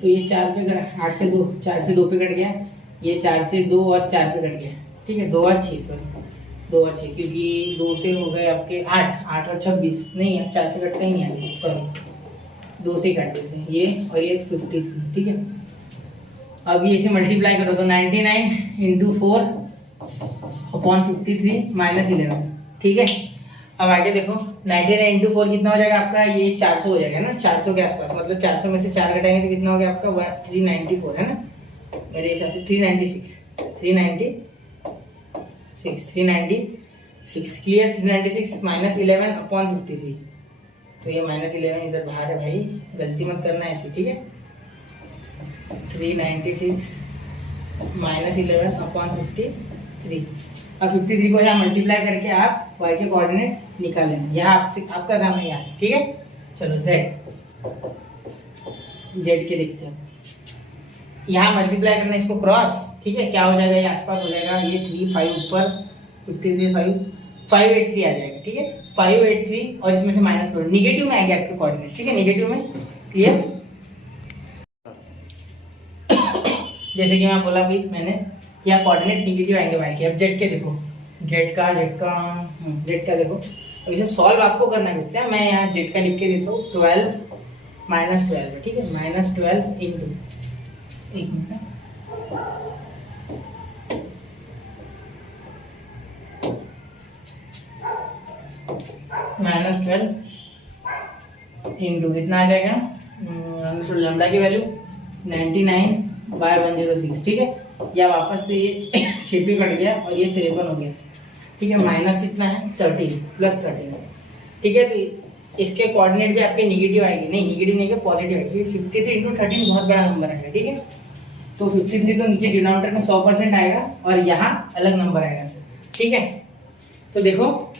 तो ये 4 पे कट, 8 से 2, 4 से 2 पे कट गया। ये 4 से 2 और 4 पे कट गया। ठीक है, 2 और 6, सॉरी 2 और 6, क्योंकि 2 से हो गए आपके 8 और 26। नहीं, अब 4 से कटता ही नहीं आगे, सॉरी 2 से ही काटते से ये, और ये 53। ठीक है, अब ये इसे मल्टीप्लाई करो तो 99 × 4/53 माइनस 11। ठीक है, अब आगे देखो 99 × 4 कितना हो जाएगा आपका? ये 400 हो जाएगा ना, 400 के आसपास। मतलब 400 में से 4 घटाएंगे तो कितना हो गया आपका? 394 है ना मेरे हिसाब से। 396 क्लियर। 396 माइनस 11/53। तो ये माइनस 11 इधर बाहर है भाई, गलती मत करना ऐसे। ठीक है, 396 माइनस 11/53। अब 53 को यहाँ मल्टीप्लाई करके आप y के कोऑर्डिनेट निकालें। यहाँ आपका काम है यहाँ। ठीक है, चलो z के देखते हैं। यहाँ मल्टीप्लाई करना इसको क्रॉस। ठीक है, क्या हो जाएगा? ये आसपास हो जाएगा। ये 3 5 ऊपर 53 583 आ जाएगा। ठीक है, 583 और इसमें से माइनस करो, निगेटिव में आएगा आपके कोऑर्डिनेट। ठीक है, निगेटिव में। क्लियर? जैसे कि मैं बोला भी मैंने, क्या कोऑर्डिनेट निगेटिव आएंगे y के। अब z के देखो, z का देखो। अब इसे सॉल्व आपको करना है मुझसे। मैं यहाँ z का लिख के देता हूँ। 12 माइनस 12 है। ठीक है, माइनस 12 इंटू, एक मिनट, माइनस 12 इंटू कितना आ जाएगा? लैम्डा की वैल्यू 99/106। ठीक है, या वापस से ये 6 पे कट गया और ये 53 हो गया। ठीक है, माइनस कितना है? 13 प्लस 13। ठीक है, तो इसके कोऑर्डिनेट भी आपके निगेटिव आएंगे। नहीं, निगेटिव नहीं, पॉजिटिव आएगी। 53 × 13 बहुत बड़ा नंबर आएगा। ठीक है, तो 53 तो नीचे डिनोमिनेटर में 100% आएगा और यहाँ अलग नंबर आएगा। ठीक है, तो देखो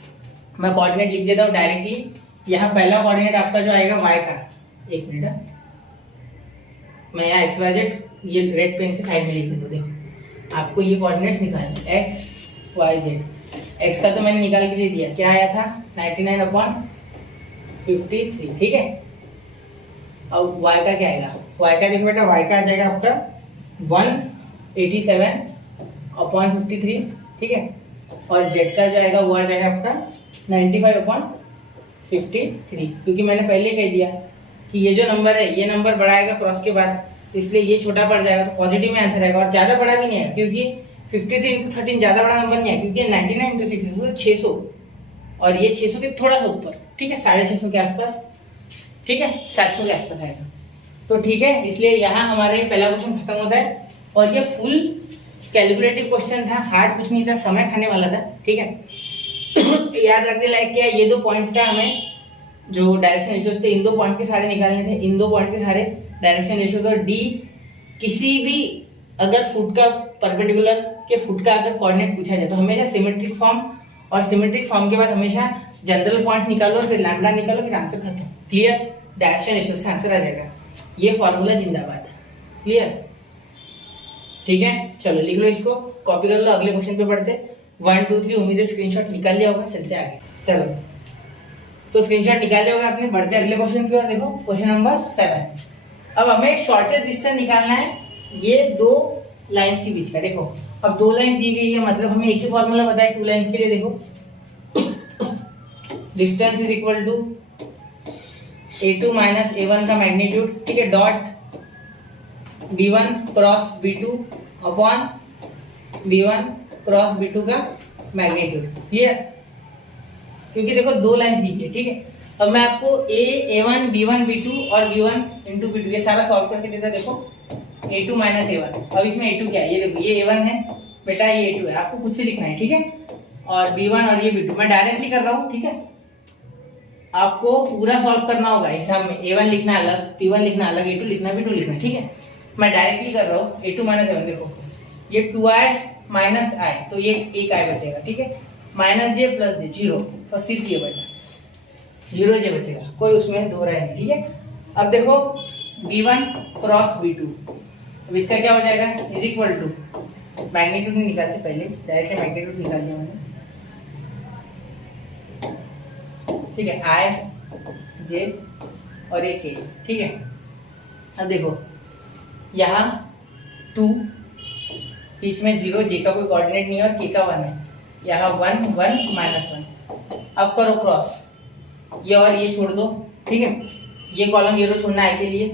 मैं कोऑर्डिनेट लिख देता हूँ डायरेक्टली। यहाँ पहला कोऑर्डिनेट आपका जो आएगा y का, एक मिनट मैं यहाँ XYZ ये रेड पेन से साइड में लिख देता हूँ। देखो आपको ये कोऑर्डिनेट्स निकालने, XYZ। x का तो मैंने निकाल के दे दिया, क्या आया था? 99/53। ठीक है, अब y का क्या आएगा? y का देखो बेटा, y का आ जाएगा आपका 187/53। ठीक है, और z का जो आएगा वो आ जाएगा आपका 95/53। क्योंकि मैंने पहले कह दिया कि ये जो नंबर है ये नंबर बड़ा आएगा क्रॉस के बाद, तो इसलिए ये छोटा पड़ जाएगा, तो पॉजिटिव में आंसर आएगा। और ज़्यादा बड़ा भी नहीं है, क्योंकि 53 × 13 ज़्यादा बड़ा नंबर नहीं है, क्योंकि 99 × 6 तो 600 और ये 600 के थोड़ा सा ऊपर। ठीक है, 650 के आसपास। ठीक है, 700 के आसपास आएगा। तो ठीक है, इसलिए यहाँ हमारे पहला क्वेश्चन खत्म होता है। और ये फुल कैलकुलेटिव क्वेश्चन था, हार्ड कुछ नहीं था, समय खाने वाला था। ठीक है, याद रखने लायक क्या, ये 2 पॉइंट्स का हमें जो डायरेक्शन रेशियोज थे, इन 2 पॉइंट्स के सारे निकालने थे। इन 2 पॉइंट्स के सारे डायरेक्शन रेशियोज और डी किसी भी अगर फुट का परपेंडिकुलर के फुट का अगर कोऑर्डिनेट पूछा जाए तो हमेशा सिमेट्रिक फॉर्म, और सिमेट्रिक फॉर्म के बाद हमेशा जनरल पॉइंट्स निकालो, फिर लैम्डा निकालो, फिर आंसर खत्म। क्लियर? डायरेक्शन रेशियो से आंसर आ जाएगा। ये फॉर्मूला जिंदाबाद। क्लियर? ठीक है, चलो लिख लो इसको, कॉपी कर लो, अगले क्वेश्चन पे बढ़ते। 1 2 3 उम्मीद है स्क्रीनशॉट निकाल लिया होगा। चलते आगे। चलो, तो स्क्रीनशॉट निकाल लिया होगा आपने। बढ़ते अगले क्वेश्चन की ओर। देखो क्वेश्चन नंबर 7। अब हमें शॉर्टेस्ट डिस्टेंस निकालना है ये दो लाइंस के बीच का। देखो अब दो लाइन दी गई है, मतलब हमें एक ही फॉर्मूला पता है टू लाइंस के लिए। देखो distance is equal to a2 minus a1 का मैग्नीट्यूड, ठीक है, dot b1 cross b2 upon b1 cross b2 का मैग्नीट्यूड। क्लियर? क्योंकि देखो दो लाइन दी है, ठीक है। अब मैं आपको a1 b1 b2 और b1 इंटू b2 ये सारा सॉल्व करके देता। देखो a2 माइनस a1, अब इसमें a2 क्या है, ये देखो, ये a1 है बेटा, ये a2 है, आपको खुद से लिखना है, ठीक है। और b1 और ये b2 मैं डायरेक्टली कर रहा हूँ, ठीक है। आपको पूरा सॉल्व करना होगा एग्जाम में। a1 लिखना अलग, b1 लिखना अलग, a2 लिखना, b2 लिखना, ठीक है। मैं डायरेक्टली कर रहा हूँ। a2 माइनस a1, देखो ये 2i माइनस i, तो ये एक i बचेगा, ठीक है, माइनस j प्लस j, 0, और सिर्फ ये बचा, 0j बचेगा, कोई उसमें दो राय नहीं, ठीक है। अब देखो b1 क्रॉस b2, अब इसका क्या हो जाएगा, इज इक्वल टू, मैग्नीट्यूड नहीं निकालते पहले, डायरेक्ट मैग्नीट्यूड निकाल दिया मैंने, ठीक है, i j और एक k, ठीक है। अब देखो यहाँ 2, बीच में 0, j का कोई कोऑर्डिनेट नहीं है और k का 1 है, यहाँ 1 1 माइनस 1। अब करो क्रॉस, ये और ये छोड़ दो, ठीक है, ये कॉलम ये रो छोड़ना है के लिए,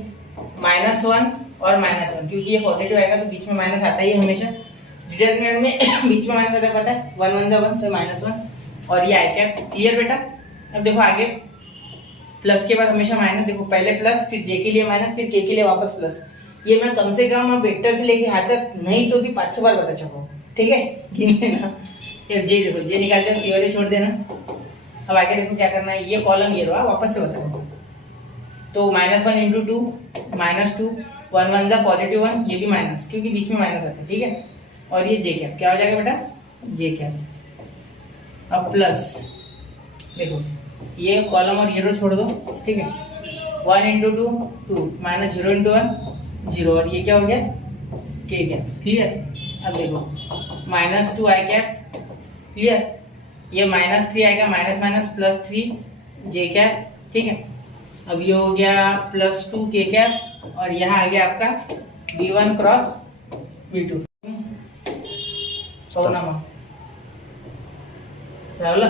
-1 और -1, क्योंकि ये पॉजिटिव आएगा तो बीच में माइनस आता ही है हमेशा, डिटरमिनेंट में बीच में माइनस आता है, पता है, 1 1 जा 1 तो -1 और ये आई कैप। क्लियर बेटा? अब देखो आगे प्लस के बाद हमेशा माइनस, देखो पहले प्लस, फिर जे के लिए माइनस, फिर के लिए वापस प्लस। ये मैं कम से कम वेक्टर से लेके यहाँ तक नहीं तो भी 500 बार बता चुका हूँ, ठीक है, गिन लेना। फिर जे देखो, जे निकालते हो केवल छोड़ देना। अब आगे देखो क्या करना है, ये कॉलम ये रहा, वापस से बताओ, तो -1 इंटू 2 -2, 1 1 जा पॉजिटिव 1, ये भी माइनस क्योंकि बीच में माइनस आता है, ठीक है, और ये जे कैप क्या हो जाएगा बेटा, जे कैप। अब प्लस, देखो ये कॉलम और ये रो छोड़ दो, ठीक है, 1 इंटू 2 2, -0 इंटू 1 0, और ये क्या हो गया, के कैप। क्लियर? अब देखो -2 आई कैप। क्लियर? ये -3 आएगा, माइनस माइनस +3 जे कैप, ठीक है। अब ये हो गया +2 के कैप, और यहाँ आ गया आपका b1 क्रॉस b2। सोनामा राहुल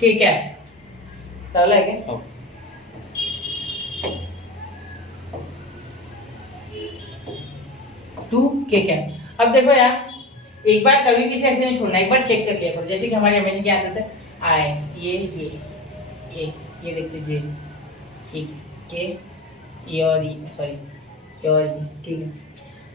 के कैप राहुल है क्या? 2 के कैप। अब देखो यार, एक बार कभी भी ऐसे नहीं छोड़ना, एक बार चेक कर लिया करो। जैसे कि हमारे हमेशा क्या आदत है, आए ये देखते जे, ठीक है, के ये और ये, सॉरी ये और ये, ठीक है।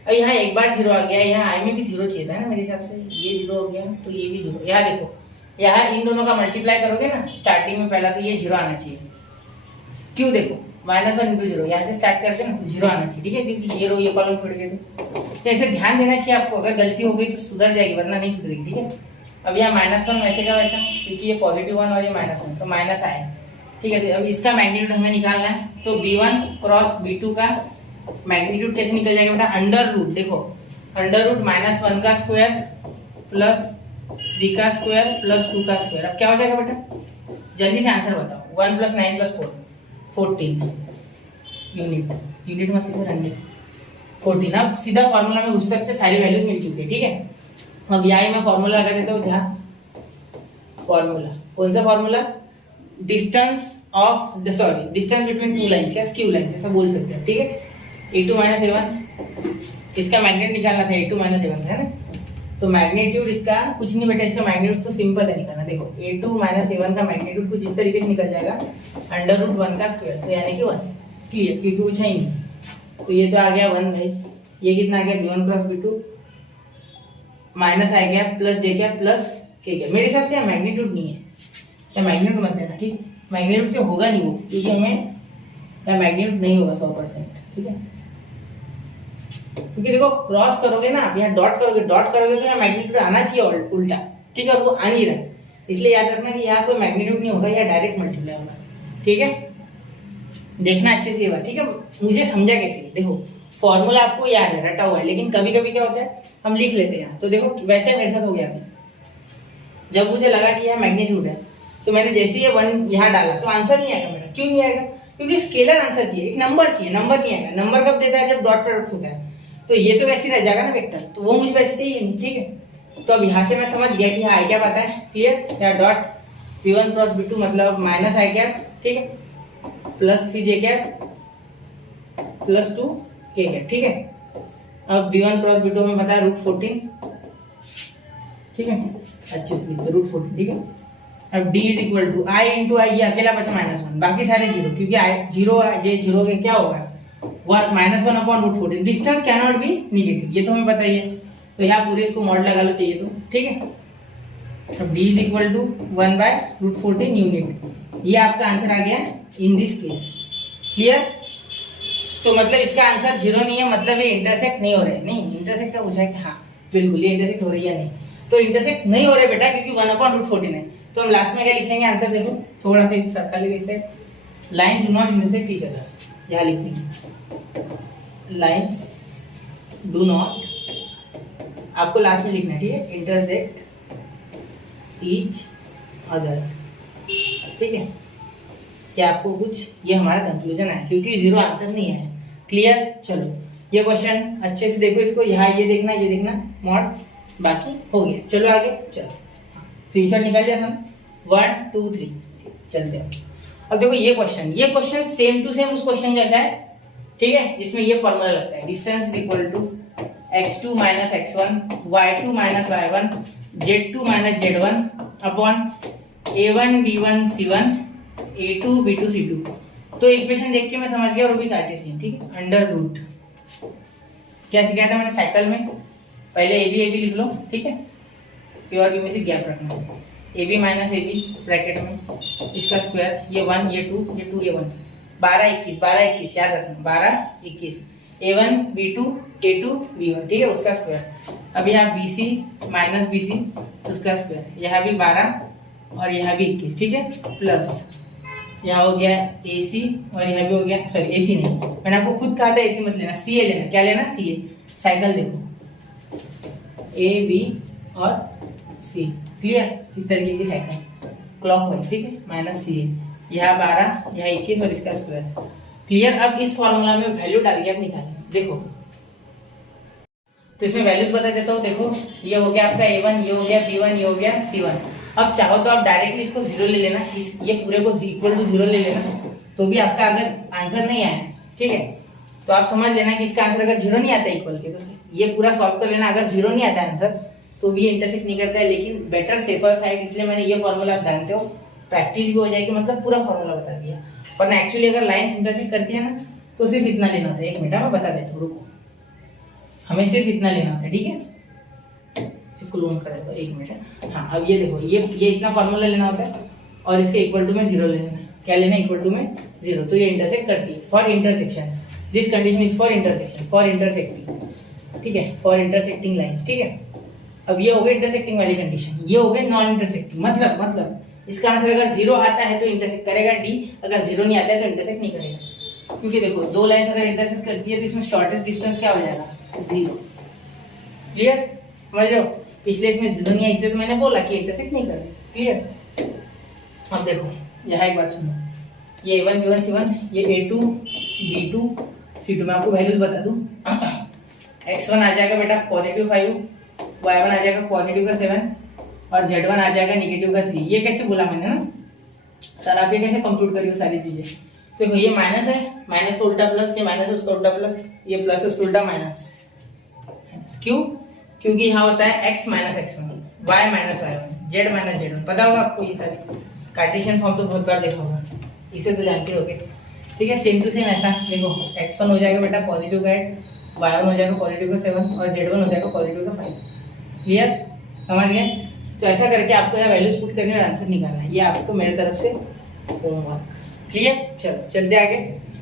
अब यहाँ एक बार 0 आ गया, यहाँ आई में भी 0 चाहिए था ना मेरे हिसाब से, ये 0 हो गया तो ये भी 0। यहाँ देखो, यहाँ इन दोनों का मल्टीप्लाई करोगे ना स्टार्टिंग में, पहला तो ये 0 आना चाहिए। क्यों? देखो -1 इंटू 0, यहाँ से स्टार्ट करते ना तो 0 आना चाहिए, ठीक है, क्योंकि ये रो ये कॉलम छोड़ गए थे। ऐसे ध्यान देना चाहिए आपको, अगर गलती हो गई तो सुधर जाएगी, वरना नहीं सुधरेगी, ठीक है। अब यहाँ -1 वैसे का वैसा, क्योंकि ये पॉजिटिव 1 और ये -1 तो माइनस आए, ठीक है। तो अब इसका मैग्नीट्यूड हमें निकालना है, तो b1 क्रॉस b2 का मैग्नीट्यूड कैसे निकल जाएगा बेटा, अंडर रूट, देखो अंडर रूट -1 का स्क्वायर प्लस 3 का स्क्वायर प्लस 2 का स्क्वायर। अब क्या हो जाएगा बेटा, जल्दी से आंसर बताओ, 1 + 9 + 4 14 यूनिट मतलब रंगे 14। अब सीधा फॉर्मूला में घुस सकते, सारी वैल्यूज मिल चुकी है, ठीक है। अब यहाँ मैं फॉर्मूला लगा देता हूँ, ध्यान, फॉर्मूला कौन सा formula, distance between two lines या स्क्यू लाइंस ऐसा बोल सकते हैं, ठीक है। a2 - a1, इसका मैग्नीट्यूड निकालना था, a2 - a1 है ना, तो मैग्नीट्यूड इसका कुछ नहीं बेटा, इसका मैग्नीट्यूड तो सिंपल है निकालना। देखो a2 - a1 का मैग्नीट्यूड कुछ इस तरीके से निकल जाएगा, √1 का स्क्वायर, तो यानी कि 1। क्लियर? क्योंकि कुछ है ही नहीं, तो ये तो आ गया 1 भाई। ये कितना आ गया, b1 क्रॉस b2 माइनस आई कैप प्लस जे कैप प्लस के कैप। मेरे हिसाब से मैग्नीट्यूड नहीं है, या मैग्नीट्यूड मत देना, ठीक, मैग्नीट्यूड से होगा नहीं वो, क्योंकि हमें मैग्नीट्यूड नहीं होगा 100%, ठीक है। क्योंकि देखो क्रॉस करोगे ना आप, यहाँ डॉट करोगे तो यहाँ मैग्नीट्यूड आना चाहिए उल्टा, ठीक है, और वो आ नहीं रहा, इसलिए याद रखना कि यहाँ कोई मैग्नीट्यूड नहीं होगा, यहाँ डायरेक्ट मल्टीप्लाई होगा। ठीक है, देखना अच्छे से ये बात। ठीक है, मुझे समझा कैसे, देखो फॉर्मूला आपको याद है, रटा हुआ है, लेकिन कभी कभी क्या होता है हम लिख लेते हैं। तो देखो वैसे मेरे साथ हो गया अभी, जब मुझे लगा कि यह मैग्नीट्यूड है तो मैंने जैसे ये 1 यहाँ डाला तो आंसर नहीं आएगा मेरा। क्यों नहीं आएगा? क्योंकि स्केलर आंसर चाहिए, एक नंबर चाहिए, नंबर नहीं आएगा। नंबर कब देता है? जब डॉट प्रोडक्ट होता है। तो ये तो वैसे ही रह जाएगा ना वेक्टर, तो वो मुझे वैसे चाहिए नहीं। ठीक है, तो अब यहाँ से मैं समझ गया कि हाँ आई क्या पता है, क्लियर। या डॉट v1 क्रॉस v2 मतलब माइनस आई कैप, ठीक है, plus 3j cap plus 2k cap. ठीक है, अब v1 क्रॉस v2 हमें पता है √14, ठीक है, अच्छे से लिखते √14। ठीक है, अब d is equal to i into i, ये अकेला बचा -1, बाकी सारे जीरो, क्योंकि आई जीरो जे जीरो के क्या होगा -1 upon √14। Distance can not be negative, ये तो हमें पता ही है। तो यहाँ पूरे इसको मॉड लगा लो चाहिए तो। ठीक है, अब d is equal to 1/√14 unit. ये आपका आंसर आ गया इन दिस केस, क्लियर। तो मतलब इसका आंसर 0 नहीं है, मतलब ये इंटरसेक्ट नहीं हो रहे। नहीं, इंटरसेक्ट का पूछा है कि हाँ बिल्कुल ये इंटरसेक्ट हो रही है, नहीं तो इंटरसेक्ट नहीं हो रहे बेटा, क्योंकि 1/√14 है। तो हम लास्ट में क्या लिख लेंगे आंसर, देखो थोड़ा सा सर्कल इसे, line do not intersect each other, यहाँ लिख देंगे लाइन्स डू नॉट, आपको लास्ट में लिखना है, ठीक है, इंटरसेक्ट ईच अदर। ठीक है, क्या आपको कुछ, ये हमारा कंक्लूजन है, क्योंकि 0 आंसर नहीं है। क्लियर, चलो ये क्वेश्चन अच्छे से देखो इसको, यहाँ ये देखना ये देखना मॉड, बाकी हो गया। चलो आगे, चलो स्क्रीनशॉट निकाल लिया हम, 1 2 3 चलते हैं। अब देखो ये क्वेश्चन सेम टू सेम उस क्वेश्चन जैसा है, ठीक है, जिसमें ये फॉर्मूला लगता है, distance is equal to x2 minus x1 y2 minus y1 z2 minus z1 upon a1 b1 c1 a2 b2 c2। तो इक्वेशन देख के मैं समझ गया, और वो भी कार्टेशियन। ठीक है, अंडर रूट, क्या सिखाया था मैंने साइकिल में, पहले ए बी लिख लो, ठीक है, पी और बी में से गैप रखना है, A B minus A B bracket में, इसका स्क्वायर, ये 1 ये 2 ये 2 ये 1, 12 21 याद रखना, 12 21 a1 b2 a2 b1, ठीक है, उसका स्क्वायर। अब यहाँ bc माइनस bc उसका स्क्वायर, यहाँ भी 12 और यहाँ भी 21, ठीक है, प्लस यहाँ हो गया AC और यहाँ भी हो गया, सॉरी AC नहीं, मैंने आपको खुद कहा था AC मत लेना, CA लेना। क्या लेना? CA। साइकिल देखो A B और C, क्लियर, इस तरीके की साइकिल क्लॉकवाइज, ठीक है, माइनस CA, यहाँ 12 यहाँ 21 और इसका स्क्वायर, क्लियर। अब इस फॉर्मूला में वैल्यू डाल के आप निकालें, देखो तो इसमें वैल्यूज बता देता हूँ। देखो ये हो गया आपका A1, ये हो गया B1, ये हो गया C1। अब चाहो तो आप डायरेक्टली इसको 0 ले लेना, इस ये पूरे को इक्वल टू 0 ले लेना, तो भी आपका अगर आंसर नहीं आया, ठीक है, तो आप समझ लेना कि इसका आंसर अगर 0 नहीं आता इक्वल के, तो ये पूरा सॉल्व कर लेना। अगर 0 नहीं आता आंसर तो भी इंटरसेक्ट नहीं करता है, लेकिन बेटर सेफर साइड, इसलिए मैंने ये फॉर्मूला आप जानते हो, प्रैक्टिस भी हो जाएगी, मतलब पूरा फॉर्मूला बता दिया। वरना एक्चुअली अगर लाइन्स इंटरसेक्ट करती है ना तो सिर्फ इतना लेना होता है। 1 मिनट मैं बता देता हूँ, रुको, हमें सिर्फ इतना लेना होता है, ठीक है, क्लोन कर देता हूँ, 1 मिनट। हाँ, अब ये देखो, ये इतना फॉर्मूला लेना होता है और इसके इक्वल टू में 0 लेना है। क्या लेना है? इक्वल टू में 0, तो ये इंटरसेक्ट करती है। For intersection, this condition is for intersection, for intersecting, ठीक है, फॉर इंटरसेक्टिंग लाइंस, ठीक है। अब ये हो गई इंटरसेक्टिंग वाली कंडीशन, ये हो गई नॉन इंटरसेक्टिंग, मतलब इसका आंसर अगर 0 आता है तो इंटरसेक्ट करेगा D, अगर 0 नहीं आता है तो इंटरसेक्ट नहीं करेगा। क्योंकि देखो दो लाइंस अगर इंटरसेक्ट करती है तो इसमें शॉर्टेस्ट डिस्टेंस क्या हो जाएगा? 0, क्लियर, समझ रहे हो। पिछले इसमें 0 नहीं है, इसलिए तो मैंने बोला कि इंटरसेक्ट नहीं करेगा, क्लियर। अब देखो यहाँ एक बात सुनो, ये A1 B1 C1, ये A2 B2 C2, मैं आपको वैल्यूज बता दूं। X1 आ जाएगा बेटा +5, Y1 आ जाएगा +7 और Z1 आ जाएगा -3। ये कैसे बोला मैंने ना सर, आप ये कैसे कंप्यूट करिए सारी चीजें। देखो ये माइनस है, माइनस का उल्टा प्लस, ये माइनस उसका उल्टा प्लस, ये प्लस उसका उल्टा माइनस। क्यों? क्योंकि यहाँ होता है x minus x1, y minus y1, z minus z1, पता होगा आपको ये सारी कार्टेशियन फॉर्म तो बहुत बार देखा होगा, इसे तो जानते होगे, ठीक है। सेम टू सेम ऐसा देखो, x1 हो जाएगा बेटा पॉजिटिव का 8, y1 हो जाएगा पॉजिटिव का 7 और z1 हो जाएगा पॉजिटिव का 5, क्लियर, समझ गए। तो ऐसा करके आपको यहाँ वैल्यूज पुट करने और आंसर निकालना है, ये आपको मेरे तरफ से होमवर्क, क्लियर। चलो चलते आगे,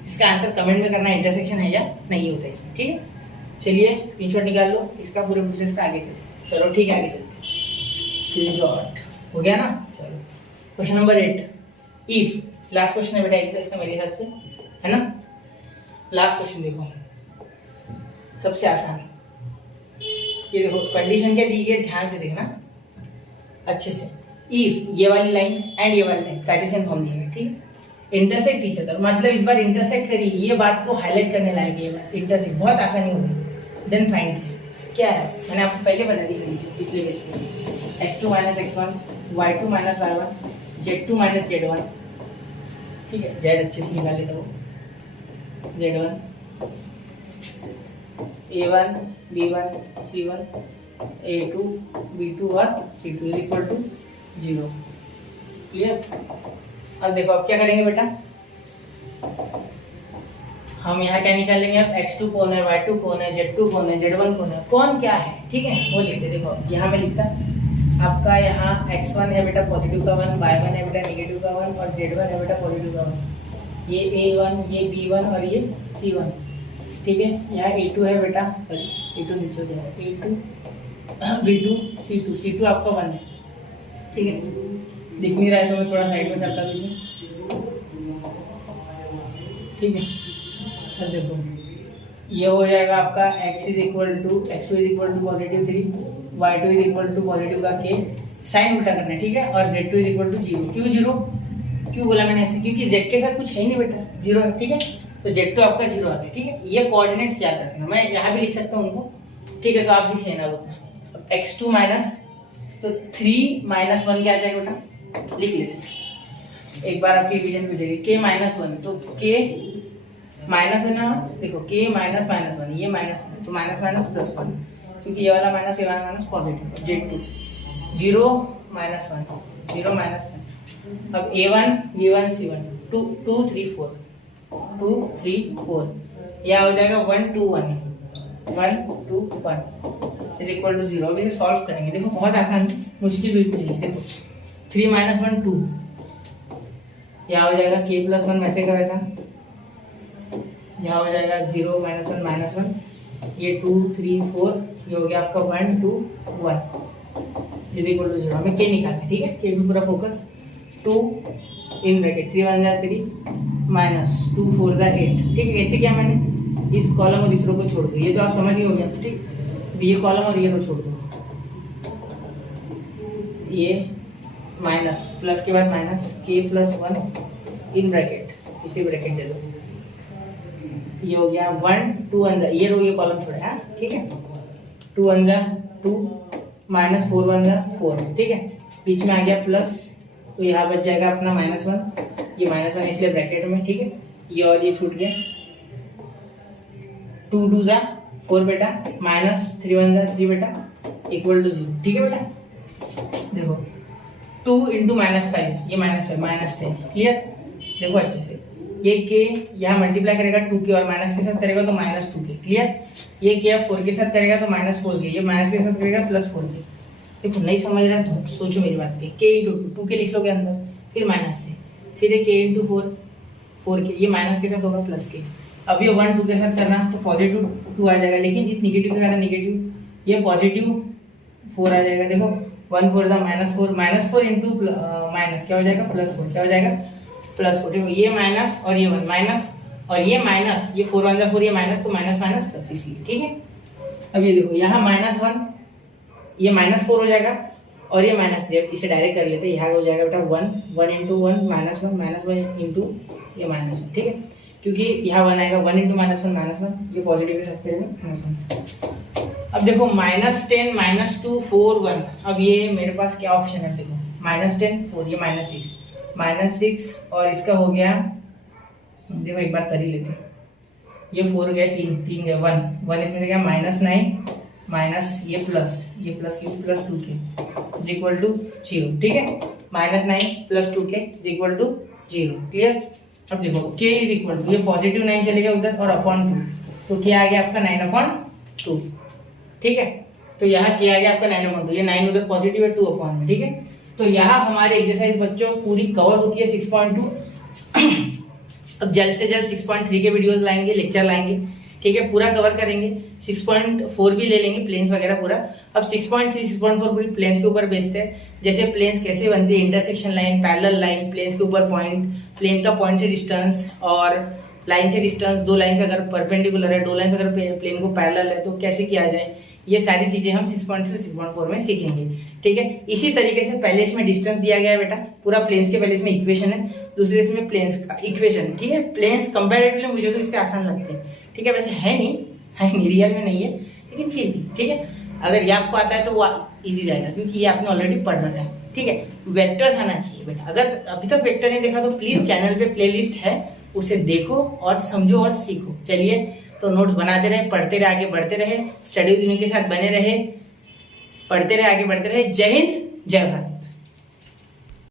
इसका आंसर कमेंट में करना इंटरसेक्शन है या नहीं होता इसमें, ठीक है। चलिए स्क्रीनशॉट निकाल लो, इसका पूरे प्रोसेस का आगे चलो। चलो ठीक है, आगे चलते हैं। स्क्रीनशॉट हो गया ना। चलो question number 8, if last question है बेटा एक्सरसाइज का मेरे हिसाब से, है ना। लास्ट क्वेश्चन देखो, सबसे आसान। ये देखो कंडीशन क्या दी है, ध्यान से देखना अच्छे से। इफ ये वाली लाइन एंड ये वाली लाइन कार्टेशियन फॉर्म दी है, ठीक है। इंटरसेक्ट ईच अदर, मतलब इस बार इंटरसेक्ट करी, ये बात को हाईलाइट करने लायक है ये बात। इंटरसेक्ट बहुत आसानी होगी। देन फाइंड क्या है, मैंने आपको पहले बता दी थी पिछले पेज पे, x2 - x1, y2 - y1, z2 - z1, ठीक है। z अच्छे से निकाल लेता हूँ, z1 a1 b1 c1 a2 b2 और c2 is equal to 0। Clear. अब देखो अब क्या करेंगे बेटा, हम यहाँ क्या निकालेंगे, अब x2 कौन है, y2 कौन है, z2 कौन है, z1 कौन है, कौन क्या है, ठीक है वो लिखते। देखो यहाँ में लिखता आपका, यहाँ x1 है बेटा पॉजिटिव का 1, y1 है बेटा नेगेटिव का 1 और z1 है बेटा पॉजिटिव का 1। ये a1, ये b1 और ये c1, ठीक है। यहाँ a2 है बेटा, सॉरी a2 नीचे हो जाएगा, a2 b2 c2 आपका 1 है, ठीक है। दिख नहीं रहा है तो मैं थोड़ा साइड में सरका दीजिए, ठीक है। अब देखो ये हो जाएगा आपका x is equal to x2 is equal to positive 3, y2 is equal to positive का k, साइन उल्टा करना है, ठीक है। और z2 इज इक्वल टू 0। क्यों 0, क्यों बोला मैंने ऐसे, क्योंकि z के साथ कुछ है ही नहीं बेटा, 0 है, ठीक है। तो z2 आपका 0 आ गया, ठीक है। ये कोऑर्डिनेट्स याद रखना, मैं यहाँ भी लिख सकता हूँ उनको, ठीक है। तो आप भी लेना अब x2 माइनस, तो 3 - 1 क्या आ जाएगा बेटा, लिख लेते एक बार, आपकी रिवीजन भी हो जाएगी। k - 1, तो k माइनस है ना, देखो k - -1, ये माइनस, तो माइनस माइनस प्लस 1, क्योंकि ये वाला माइनस, ये वाला माइनस पॉजिटिव। z2 0 - 1, 0 - 1। अब a1 b1 c1 2 3 4 2 3 4, यह हो जाएगा 1 2 1 1 2 1 इज इक्वल टू 0। अब इसे सॉल्व करेंगे, देखो बहुत आसान, मुश्किल बिल्कुल नहीं। देखो 3 - 1 2, यह हो जाएगा k + 1 वैसे का वैसा, यहाँ हो जाएगा 0 - 1 -1, ये 2 3 4, ये हो गया आपका 1 2 1 इज इक्वल टू 0। हमें k निकालना है, ठीक है। k में पूरा फोकस, 2 इन ब्रैकेट 3 1 जा 3 माइनस 2 4 जा 8, ठीक है। कैसे किया मैंने, इस कॉलम और इस रो को छोड़ दो, ये तो आप समझ ही हो गया, ठीक। ये कॉलम और ये रो छोड़ दो, ये माइनस प्लस के बाद माइनस k + 1 इन ब्रैकेट, इसी ब्रैकेट दे दो, ये हो गया 1 2 1 जा, ये रो ये कॉलम छोड़ा है, ठीक है। 2 1 जा 2 माइनस 4 1 जा 4, ठीक है। बीच में आ गया प्लस, तो यहाँ बच जाएगा अपना -1, ये -1 इसलिए ब्रैकेट में, ठीक है। ये और ये छूट गया, 2 2 जा 4 बेटा, -3 1 जा 3 बेटा, इक्वल टू 0, ठीक है बेटा। देखो 2 × -5, ये -5 -10, क्लियर। देखो अच्छे से, ये k यहाँ मल्टीप्लाई करेगा 2k और माइनस के साथ करेगा तो -2k, क्लियर। ये k अब 4 के साथ करेगा तो -4k, ये माइनस के साथ करेगा +4k। देखो नहीं समझ रहा तो सोचो मेरी बात पे, k × 2k लिख लोगे अंदर, फिर माइनस से, फिर ये k × 4 4k, ये माइनस के साथ होगा +k। अब ये 1 2 के साथ करना तो पॉजिटिव 2 आ जाएगा, लेकिन इस निगेटिव के कारण नेगेटिव, ये पॉजिटिव 4 आ जाएगा। देखो 1 4 दा -4, -4 इंटू माइनस क्या हो जाएगा, +4 क्या हो जाएगा, +4। ये माइनस और ये 1 माइनस और ये माइनस, ये 4 1 जा 4, ये माइनस, तो माइनस माइनस प्लस, इसलिए, ठीक है। अब ये देखो यहाँ -1, ये -4 हो जाएगा और ये -3, इसे डायरेक्ट कर लेते हैं। यहाँ हो जाएगा बेटा 1 1 × 1 -1 -1 इंटू ये -1, ठीक है। क्योंकि यहाँ 1 आएगा, 1 × -1 -1, ये पॉजिटिव के साथ करेंगे -1। अब देखो -10 -2 4 1, अब ये मेरे पास क्या ऑप्शन है, देखो -10 4, ये -6 और इसका हो गया, देखो एक बार कर ही लेते हैं। ये 4 गया, 3 गया, 1 इसमें से गया -9 माइनस ये plus Q plus 2k is equal to 0, ठीक है। -9 + 2k is equal to 0, clear. अब देखो k इज इक्वल टू, ये पॉजिटिव 9 चलेगा उधर और अपॉन 2, तो k आ गया आपका 9/2, ठीक है। तो यहाँ k आ गया आपका 9/2, ये 9 उधर पॉजिटिव है, 2 अपॉन में, ठीक है। तो यहाँ हमारी एक्सरसाइज बच्चों पूरी कवर होती है 6.2। अब जल्द से जल्द 6.3 के वीडियोस लाएंगे, लेक्चर लाएंगे, ठीक है, पूरा कवर करेंगे। 6.4 भी ले लेंगे प्लेन्स वगैरह पूरा। अब 6.3 6.4 पूरी प्लेन्स के ऊपर बेस्ड है। जैसे प्लेन्स कैसे बनती है, intersection line, parallel line, planes के ऊपर पॉइंट, प्लेन का पॉइंट से डिस्टेंस और लाइन से डिस्टेंस, दो लाइन अगर परपेंडिकुलर है, दो लाइन अगर प्लेन को पैरेलल है तो कैसे किया जाए, ये सारी चीजें हम 6.3 6.4 में सीखेंगे। ठीक है, इसी तरीके से पहले इसमें डिस्टेंस दिया गया है बेटा, पूरा प्लेन्स के पहले इसमें इक्वेशन है, दूसरे इसमें प्लेन्स का इक्वेशन। ठीक है, प्लेन्स कंपैरेटिवली मुझे तो इससे आसान लगते हैं। ठीक है, वैसे है नहीं रियल में नहीं है, लेकिन फिर भी ठीक है, अगर ये आपको आता है तो वो इजी जाएगा, क्योंकि ये आपने ऑलरेडी पढ़ रखा है। ठीक है, वेक्टर्स आना चाहिए बेटा। अगर अभी तक वेक्टर नहीं देखा तो प्लीज चैनल पे प्लेलिस्ट है, उसे देखो और समझो और सीखो। चलिए, तो नोट्स बनाते रहे, पढ़ते रहे, आगे बढ़ते रहे, स्टडी दुनिया के साथ बने रहे, पढ़ते रहे, आगे बढ़ते रहे। जय हिंद, जय भारत।